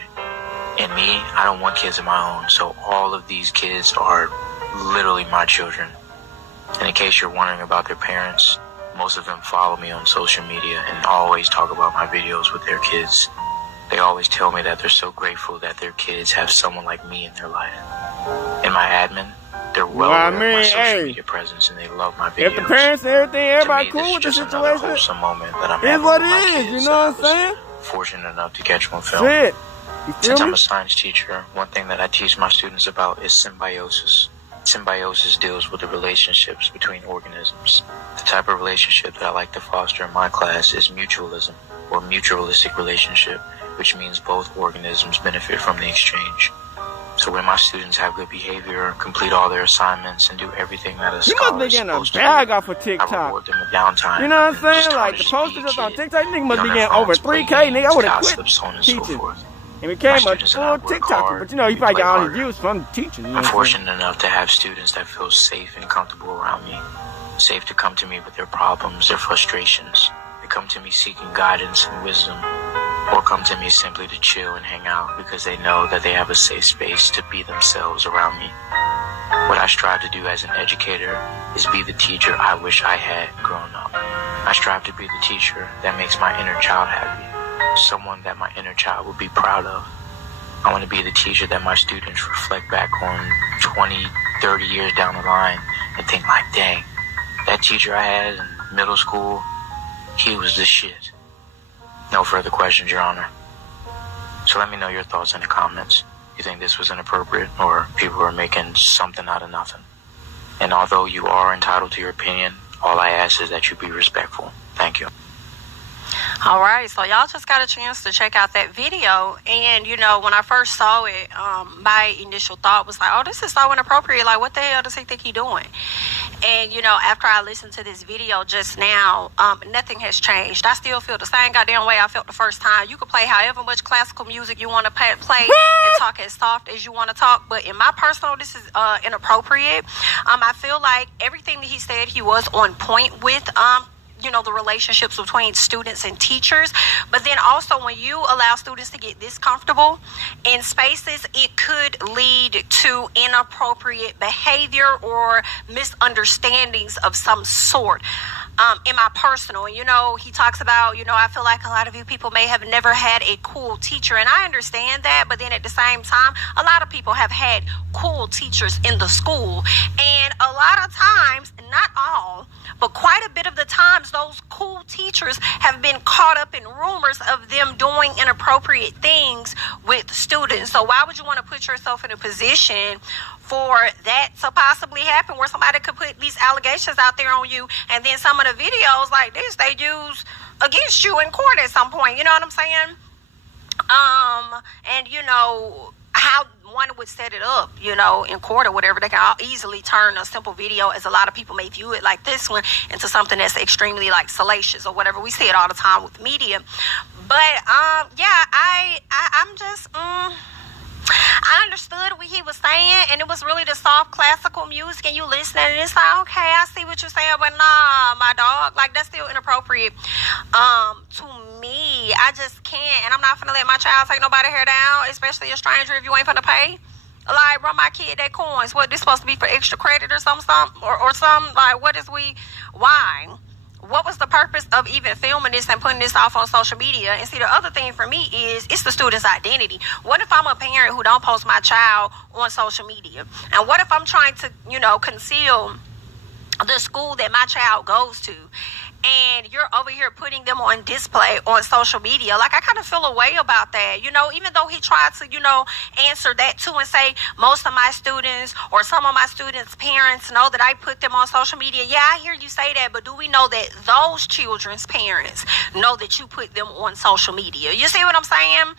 And me, I don't want kids of my own, so all of these kids are literally my children. And in case you're wondering about their parents, most of them follow me on social media and always talk about my videos with their kids. They always tell me that they're so grateful that their kids have someone like me in their life. In my admin, they're well aware of my social media presence, and they love my videos. If the parents and everything, everybody cool with the situation, it's wholesome moment that I'm having what with it my is, kids you know what I'm that I saying? was fortunate enough to catch on film. Shit. You feel Since me? I'm a science teacher, one thing that I teach my students about is symbiosis. Symbiosis deals with the relationships between organisms. The type of relationship that I like to foster in my class is mutualism, or mutualistic relationship, which means both organisms benefit from the exchange. So when my students have good behavior, complete all their assignments, and do everything that a scholar is supposed to do, I reward them with downtime. You know what I'm saying? Like, the posters that's on TikTok, nigga must be getting over 3K, nigga. I would have quit teaching. And became a full TikToker, but you know, you probably got all his views from teaching. You know I'm fortunate enough to have students that feel safe and comfortable around me. Safe to come to me with their problems, their frustrations. They come to me seeking guidance and wisdom, or come to me simply to chill and hang out because they know that they have a safe space to be themselves around me. What I strive to do as an educator is be the teacher I wish I had grown up. I strive to be the teacher that makes my inner child happy. Someone that my inner child would be proud of. I want to be the teacher that my students reflect back on 20, 30 years down the line and think like, dang, that teacher I had in middle school, he was the shit. No further questions, Your Honor. So let me know your thoughts in the comments. You think this was inappropriate, or people are making something out of nothing? And although you are entitled to your opinion, all I ask is that you be respectful. Thank you. All right, so y'all just got a chance to check out that video, and you know, when I first saw it, my initial thought was like, oh, this is so inappropriate, like what the hell does he think he's doing? And you know, after I listened to this video just now, nothing has changed. I still feel the same goddamn way I felt the first time. You can play however much classical music you want to play and talk as soft as you want to talk, but in my personal, this is inappropriate. I feel like everything that he said, he was on point with, you know, the relationships between students and teachers. But then also, when you allow students to get this comfortable in spaces, it could lead to inappropriate behavior or misunderstandings of some sort. In my personal, you know, he talks about, you know, I feel like a lot of you people may have never had a cool teacher, and I understand that, but then at the same time, a lot of people have had cool teachers in the school, and a lot of times, not all, but quite a bit of the times, those cool teachers have been caught up in rumors of them doing inappropriate things with students. So why would you want to put yourself in a position for that to possibly happen, where somebody could put these allegations out there on you, and then some of the videos like this they use against you in court at some point, you know what I'm saying? And you know how one would set it up, you know, in court or whatever. They can easily turn a simple video, as a lot of people may view it like this one, into something that's extremely like salacious or whatever. We see it all the time with media. But yeah, I'm just I understood what he was saying, and it was really the soft classical music, and you listening, and it's like, okay, I see what you're saying, but nah, my dog, like, that's still inappropriate to me. I just can't, and I'm not finna let my child take nobody hair down, especially a stranger, if you ain't finna pay. Like, run my kid that coins. What, this supposed to be for extra credit or something, or something? Like, what is why? What was the purpose of even filming this and putting this off on social media? And see, the other thing for me is, it's the student's identity. What if I'm a parent who don't post my child on social media? And what if I'm trying to, you know, conceal the school that my child goes to, and you're over here putting them on display on social media? Like, I kind of feel a way about that, you know, even though he tried to, you know, answer that too and say most of my students or some of my students' parents know that I put them on social media. Yeah, I hear you say that, but do we know that those children's parents know that you put them on social media? You see what I'm saying?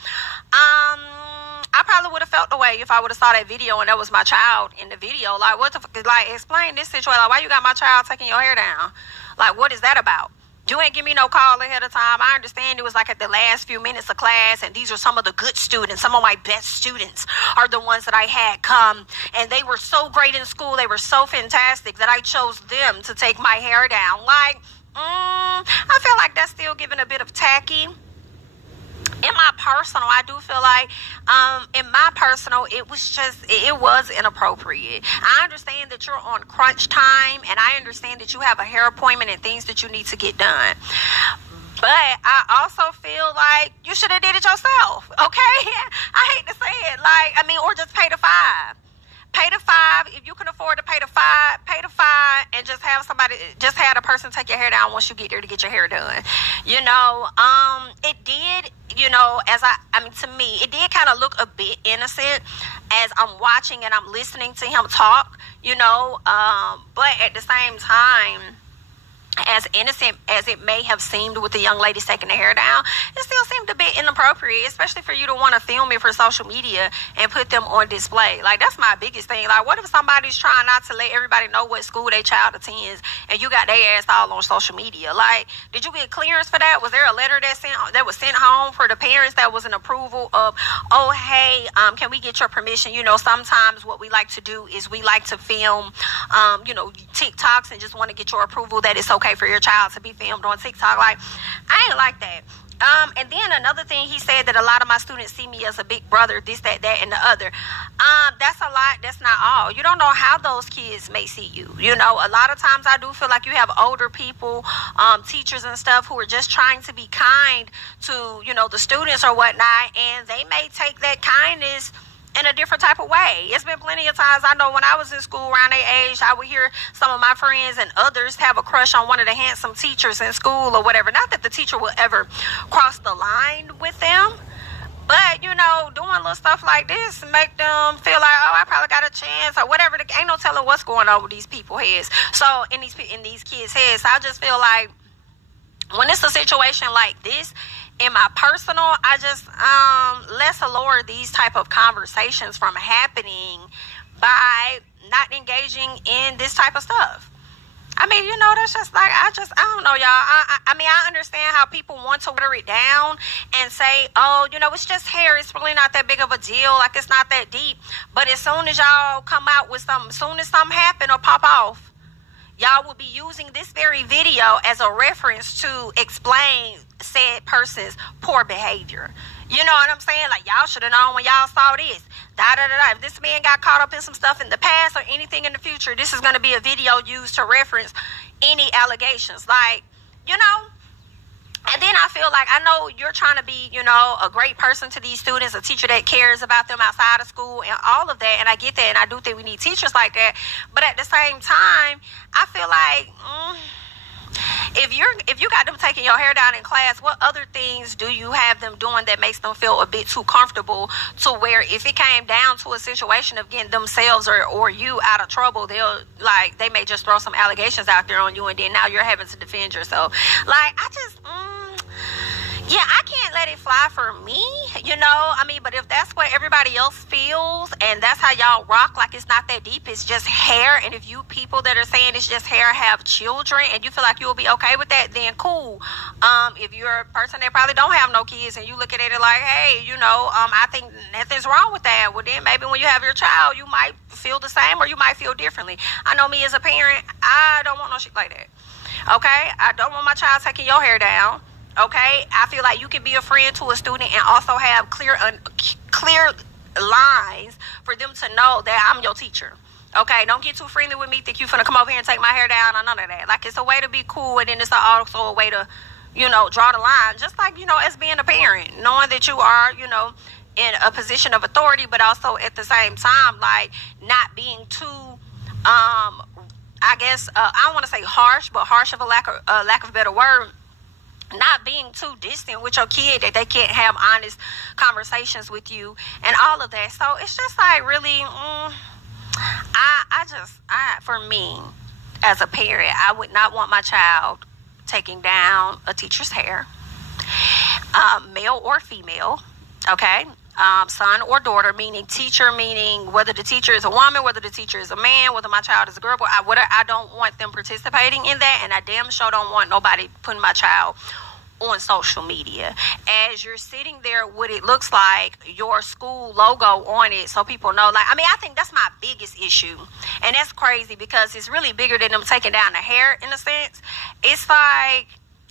I probably would have felt the way if I would have saw that video and that was my child in the video. Like, what the fuck? Like, explain this situation. Like, why you got my child taking your hair down? Like, what is that about? You ain't give me no call ahead of time. I understand it was like at the last few minutes of class, and these are some of the good students. Some of my best students are the ones that I had come, and they were so great in school. They were so fantastic that I chose them to take my hair down. Like, I feel like that's still giving a bit of tacky. In my personal, I do feel like, in my personal, it was inappropriate. I understand that you're on crunch time, and I understand that you have a hair appointment and things that you need to get done. But I also feel like you should have did it yourself, okay? I hate to say it, like, I mean, or just pay the $5. Pay the $5. If you can afford to pay the $5, pay the $5, and just have the person take your hair down once you get there to get your hair done. You know, it did, you know, I mean, to me, it did kind of look a bit innocent as I'm watching and I'm listening to him talk, you know, but at the same time, as innocent as it may have seemed with the young ladies taking their hair down, it still seemed a bit inappropriate, especially for you to want to film it for social media and put them on display. Like, that's my biggest thing. Like, what if somebody's trying not to let everybody know what school their child attends, and you got their ass all on social media? Like, did you get clearance for that? Was there a letter that was sent home for the parents that was an approval of, oh, hey, can we get your permission? You know, sometimes what we like to do is we like to film, you know, TikToks, and just want to get your approval that it's okay for your child to be filmed on TikTok. Like, I ain't like that. And then another thing he said, that a lot of my students see me as a big brother, this, that, and the other. That's a lot. That's not all. You don't know how those kids may see you. You know, a lot of times I do feel like you have older people, teachers and stuff, who are just trying to be kind to, you know, the students or whatnot, and they may take that kindness in a different type of way. It's been plenty of times, I know when I was in school around their age, I would hear some of my friends and others have a crush on one of the handsome teachers in school or whatever. Not that the teacher will ever cross the line with them, but, you know, doing little stuff like this make them feel like, oh, I probably got a chance or whatever. Ain't no telling what's going on with these people's heads. So in these kids' heads, I just feel like when it's a situation like this, in my personal, I just let's allure these type of conversations from happening by not engaging in this type of stuff. I mean, you know, that's just like, I don't know, y'all. I mean, I understand how people want to water it down and say, oh, you know, it's just hair. It's really not that big of a deal. Like, it's not that deep. But as soon as y'all come out with something, as soon as something happen or pop off, y'all will be using this very video as a reference to explain said person's poor behavior. You know what I'm saying? Like, y'all should have known when y'all saw this. If this man got caught up in some stuff in the past or anything in the future, this is going to be a video used to reference any allegations. Like, you know, and then I feel like, I know you're trying to be, you know, a great person to these students, a teacher that cares about them outside of school and all of that. And I get that. And I do think we need teachers like that. But at the same time, I feel like, if you got them taking your hair down in class, what other things do you have them doing that makes them feel a bit too comfortable to where if it came down to a situation of getting themselves or you out of trouble, they may just throw some allegations out there on you, and then now you're having to defend yourself. Like, I just yeah, I can't let it fly for me, you know. I mean, but if that's what everybody else feels and that's how y'all rock, like it's not that deep, it's just hair, and if you people that are saying it's just hair have children and you feel like you'll be okay with that, then cool. If you're a person that probably don't have no kids and you look at it like, hey, you know, I think nothing's wrong with that, well then maybe when you have your child you might feel the same or you might feel differently. I know me as a parent, I don't want no shit like that. Okay, I don't want my child taking your hair down. Okay, I feel like you can be a friend to a student and also have clear lines for them to know that I'm your teacher. Okay, don't get too friendly with me, think you finna come over here and take my hair down or none of that. Like, it's a way to be cool, and then it's also a way to, you know, draw the line. Just like, you know, as being a parent, knowing that you are, you know, in a position of authority, but also at the same time, like, not being too, I guess, I don't want to say harsh, but harsh of a lack of a better word. Not being too distant with your kid that they can't have honest conversations with you and all of that. So it's just like really, for me as a parent, I would not want my child taking down a teacher's hair, male or female, okay? Son or daughter, meaning teacher, meaning whether the teacher is a woman, whether the teacher is a man, whether my child is a girl. I don't want them participating in that, and I damn sure don't want nobody putting my child on social media. As you're sitting there, what it looks like, your school logo on it, so people know. Like, I mean, I think that's my biggest issue, and that's crazy because it's really bigger than them taking down the hair. In a sense, it's like,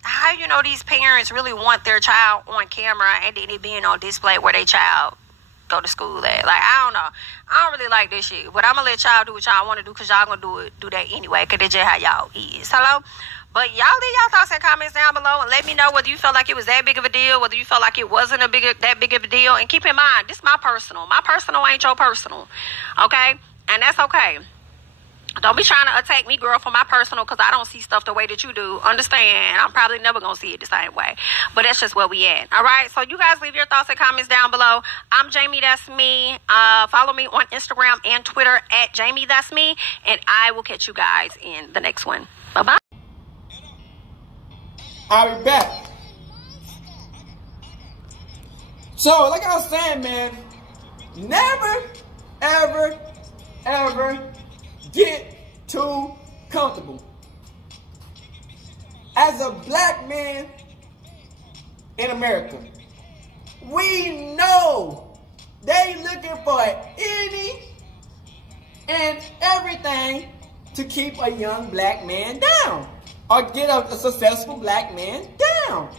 how you know these parents really want their child on camera and then it being on display where their child go to school at? Like, I don't know. I don't really like this shit. But I'm going to let y'all do what y'all want to do because y'all going to do that anyway because that's just how y'all is. Hello? But y'all leave y'all thoughts and comments down below and let me know whether you felt like it was that big of a deal, whether you felt like it wasn't that big of a deal. And keep in mind, this is my personal. My personal ain't your personal. Okay? And that's okay. Don't be trying to attack me, girl, for my personal because I don't see stuff the way that you do. Understand? I'm probably never going to see it the same way. But that's just where we at. All right? So you guys leave your thoughts and comments down below. I'm Jamie, that's me. Follow me on Instagram and Twitter at Jamie, that's me. And I will catch you guys in the next one. Bye-bye. I'll be back. So, like I was saying, man, never, ever, ever get too comfortable. As a black man in America, we know they looking for any and everything to keep a young black man down or get a successful black man down.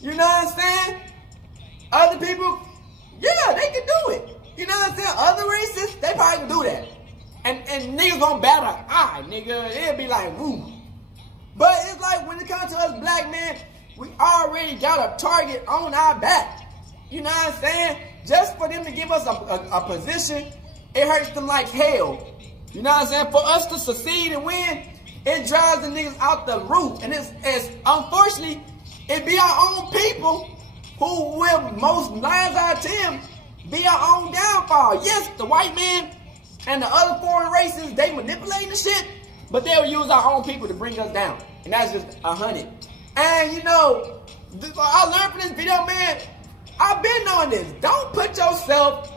You know what I'm saying? Other people, yeah, they can do it. You know what I'm saying? Other races, they probably can do that. And niggas gonna bat an eye, nigga. It'll be like, woo. But it's like when it comes to us black men, we already got a target on our back. You know what I'm saying? Just for them to give us a position, it hurts them like hell. You know what I'm saying? For us to succeed and win, it drives the niggas out the roof. And it's unfortunately, it be our own people who will most 9 out of 10 be our own downfall. Yes, the white man and the other foreign races, they manipulating the shit, but they'll use our own people to bring us down. And that's just 100. And you know, I learned from this video, man. I've been knowing this. Don't put yourself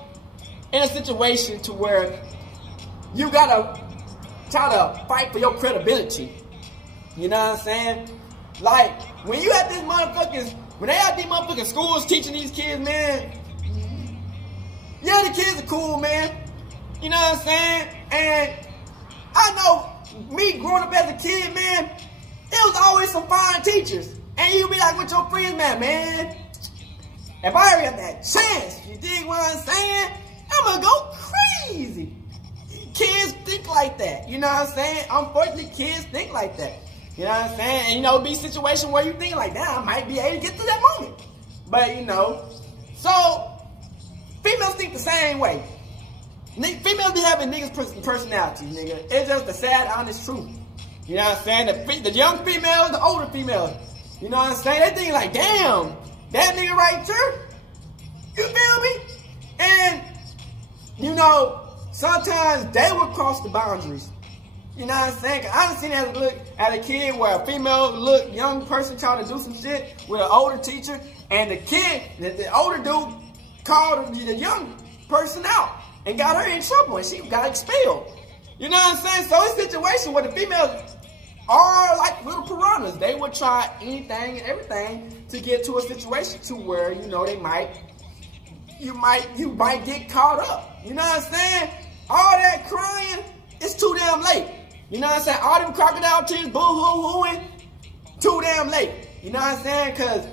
in a situation to where you gotta try to fight for your credibility. You know what I'm saying? Like, when you at these motherfuckers, when they at these motherfucking schools teaching these kids, man, yeah, the kids are cool, man. You know what I'm saying? And I know me growing up as a kid, man, it was always some fine teachers. And you be like with your friends, man, if I ever get that chance, you dig what I'm saying? I'm gonna go crazy. Kids think like that. You know what I'm saying? Unfortunately, kids think like that. You know what I'm saying? And you know, be a situation where you think like, damn, I might be able to get to that moment. But you know, so females think the same way. Females be having niggas' personalities, nigga. It's just the sad, honest truth. You know what I'm saying? The young females, the older females. You know what I'm saying? They think like, damn, that nigga right there. You feel me? And, you know, sometimes they will cross the boundaries. You know what I'm saying? Cause I done seen that look at a kid where a female young person trying to do some shit with an older teacher, and the kid, the older dude called the young person out and got her in trouble, and she got expelled. You know what I'm saying? So it's a situation where the females are like little piranhas. They would try anything and everything to get to a situation to where, you know, you might get caught up. You know what I'm saying? All that crying, it's too damn late. You know what I'm saying? All them crocodile tears, boo-hoo-hooing, too damn late. You know what I'm saying? Because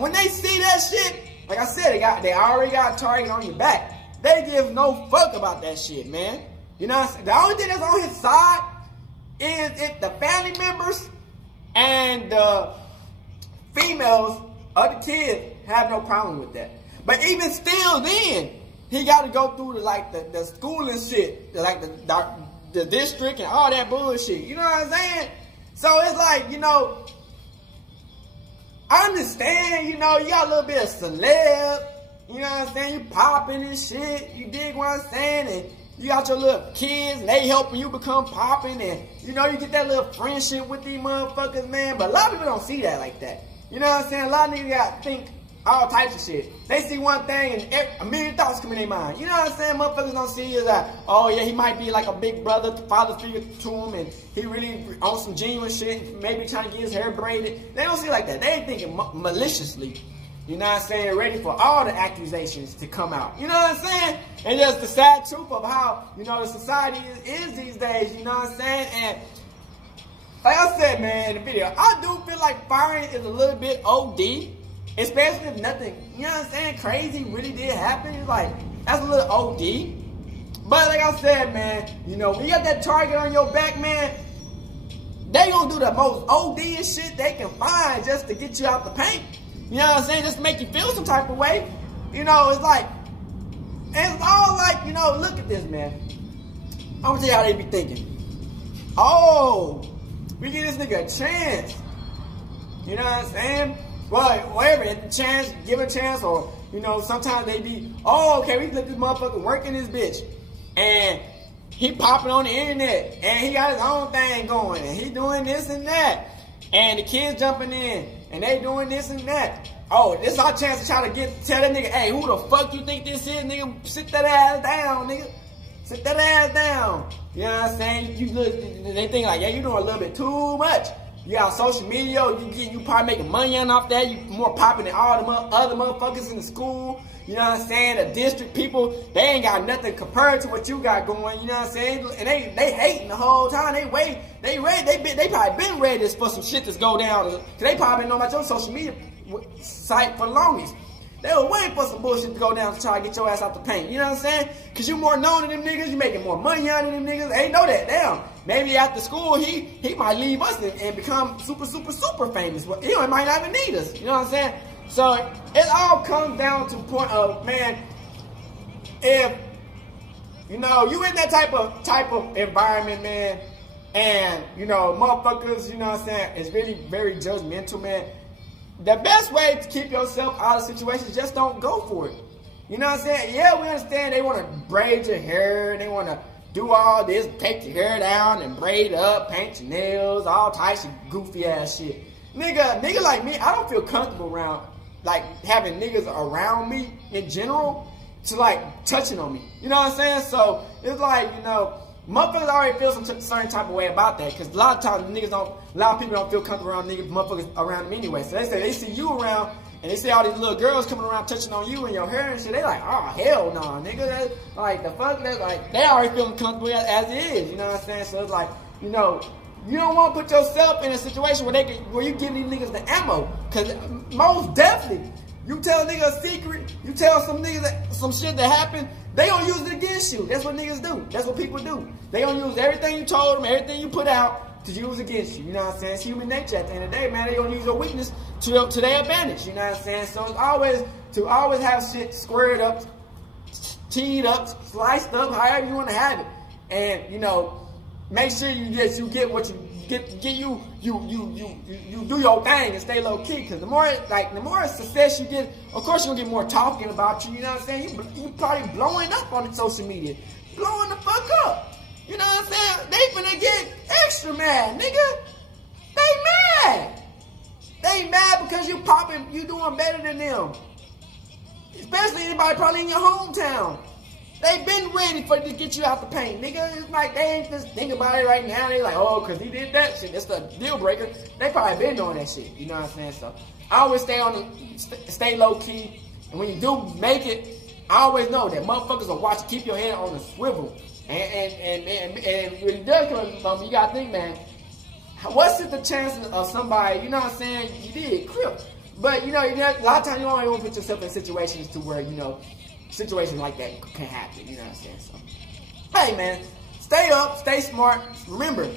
when they see that shit, like I said, they already got a target on your back. They give no fuck about that shit, man. You know what I'm saying? The only thing that's on his side is if the family members and the females of the kids have no problem with that. But even still then, he got to go through the school and shit, like the district and all that bullshit. You know what I'm saying? So it's like, you know, I understand, you know, you got a little bit of celeb. You know what I'm saying? You popping and shit. You dig what I'm saying? And you got your little kids and they helping you become popping. And, you know, you get that little friendship with these motherfuckers, man. But a lot of people don't see that like that. You know what I'm saying? A lot of niggas got to think all types of shit. They see one thing and a million thoughts come in their mind. You know what I'm saying? Motherfuckers don't see is that, oh yeah, he might be like a big brother, father figure to him, and he really on some genuine shit, maybe trying to get his hair braided. They don't see it like that. They ain't thinking maliciously. You know what I'm saying? Ready for all the accusations to come out. You know what I'm saying? And just the sad truth of how, you know, the society is these days. You know what I'm saying? And like I said, man, in the video, I do feel like firing is a little bit OD. Especially if nothing, you know what I'm saying, crazy really did happen. It's like, that's a little OD. But like I said, man, you know, when you got that target on your back, man, they gonna do the most OD-ish shit they can find just to get you out the paint. You know what I'm saying? Just to make you feel some type of way. You know, it's like, it's all like, you know, look at this, man. I'm gonna tell you how they be thinking. Oh, we give this nigga a chance. You know what I'm saying? Well, whatever, chance, give it a chance, or, you know, sometimes they be, oh, okay, we let this motherfucker working this bitch. And he popping on the internet, and he got his own thing going, and he doing this and that. And the kids jumping in, and they doing this and that. Oh, this is our chance to try to tell that nigga, hey, who the fuck you think this is, nigga? Sit that ass down, nigga. Sit that ass down. You know what I'm saying? They think like, yeah, you doing a little bit too much. You got social media, you probably making money off that. You more popping than all the other motherfuckers in the school. You know what I'm saying? The district people, they ain't got nothing compared to what you got going. You know what I'm saying? And they hating the whole time. They probably been ready for some shit to go down. Cause they probably been know about your social media site for the longest. They were waiting for some bullshit to go down to try to get your ass out the paint. You know what I'm saying? Cause you more known than them niggas. You making more money out of them niggas. They know that. Damn. Maybe after school, he might leave us and become super, super, super famous. But he might not even need us. You know what I'm saying? So it all comes down to the point of, man, if, you know, you in that type of environment, man, and, you know, motherfuckers, you know what I'm saying, is really very judgmental, man. The best way to keep yourself out of situations, just don't go for it. You know what I'm saying? Yeah, we understand they want to braid your hair, and they want to do all this, take your hair down and braid up, paint your nails, all types of goofy ass shit. Nigga like me, I don't feel comfortable around, like, having niggas around me in general to, like, touching on me. You know what I'm saying? So, it's like, you know, motherfuckers already feel some certain type of way about that. Because a lot of times, a lot of people don't feel comfortable around motherfuckers around them anyway. So, they say they see you around, and they see all these little girls coming around touching on you and your hair and shit. They like, oh, hell no, nigga. That, like, the fuck, that, like, they already feeling comfortable as it is. You know what I'm saying? So, it's like, you know, you don't want to put yourself in a situation where you give these niggas the ammo. Because most definitely, you tell a nigga a secret, you tell some niggas some shit that happened, they gonna use it against you. That's what niggas do. That's what people do. They gonna use everything you told them, everything you put out to use against you. You know what I'm saying? It's human nature at the end of the day, man. They gonna use your weakness to their advantage. You know what I'm saying? So it's always have shit squared up, teed up, sliced up, however you want to have it. And, you know, make sure you get what you get. You do your thing and stay low key. Cause the more success you get, of course you're gonna get more talking about you. You know what I'm saying? You probably blowing up on social media, blowing the fuck up. You know what I'm saying? They finna get extra mad, nigga. They mad. They mad because you popping, you doing better than them. Especially anybody probably in your hometown. They been ready to get you out the paint, nigga. It's like they ain't just think about it right now. They like, oh, cause he did that shit. That's the deal breaker. They probably been doing that shit. You know what I'm saying? So I always stay low key. And when you do make it, I always know that motherfuckers will watch you. Keep your head on the swivel. And when it does come from you gotta think, man, what's the chances of somebody? You know what I'm saying? You did crip, but you know, a lot of times you don't want to put yourself in situations to where you know. Situations like that can happen, you know what I'm saying? So, hey man, stay up, stay smart. Remember,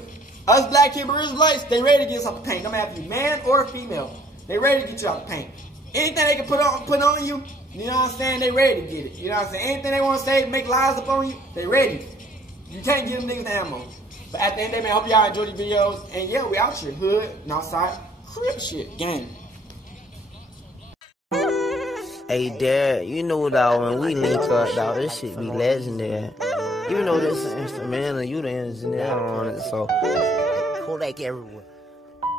us black Hebrew Israelites, they ready to get us out the paint. No matter if you man or female, they ready to get you out the paint. Anything they can put on you, you know what I'm saying? They ready to get it. You know what I'm saying? Anything they want to say, make lies up on you, they ready. You can't give them niggas the ammo. But at the end of the day, man, I hope y'all enjoy the videos. And yeah, we out here, hood, and outside, crib shit, gang. Hey, Dad, you know, dog, when we link up, dog, this shit be legendary. Even though this is instrumental, you the engineer on it, so Kodak everywhere.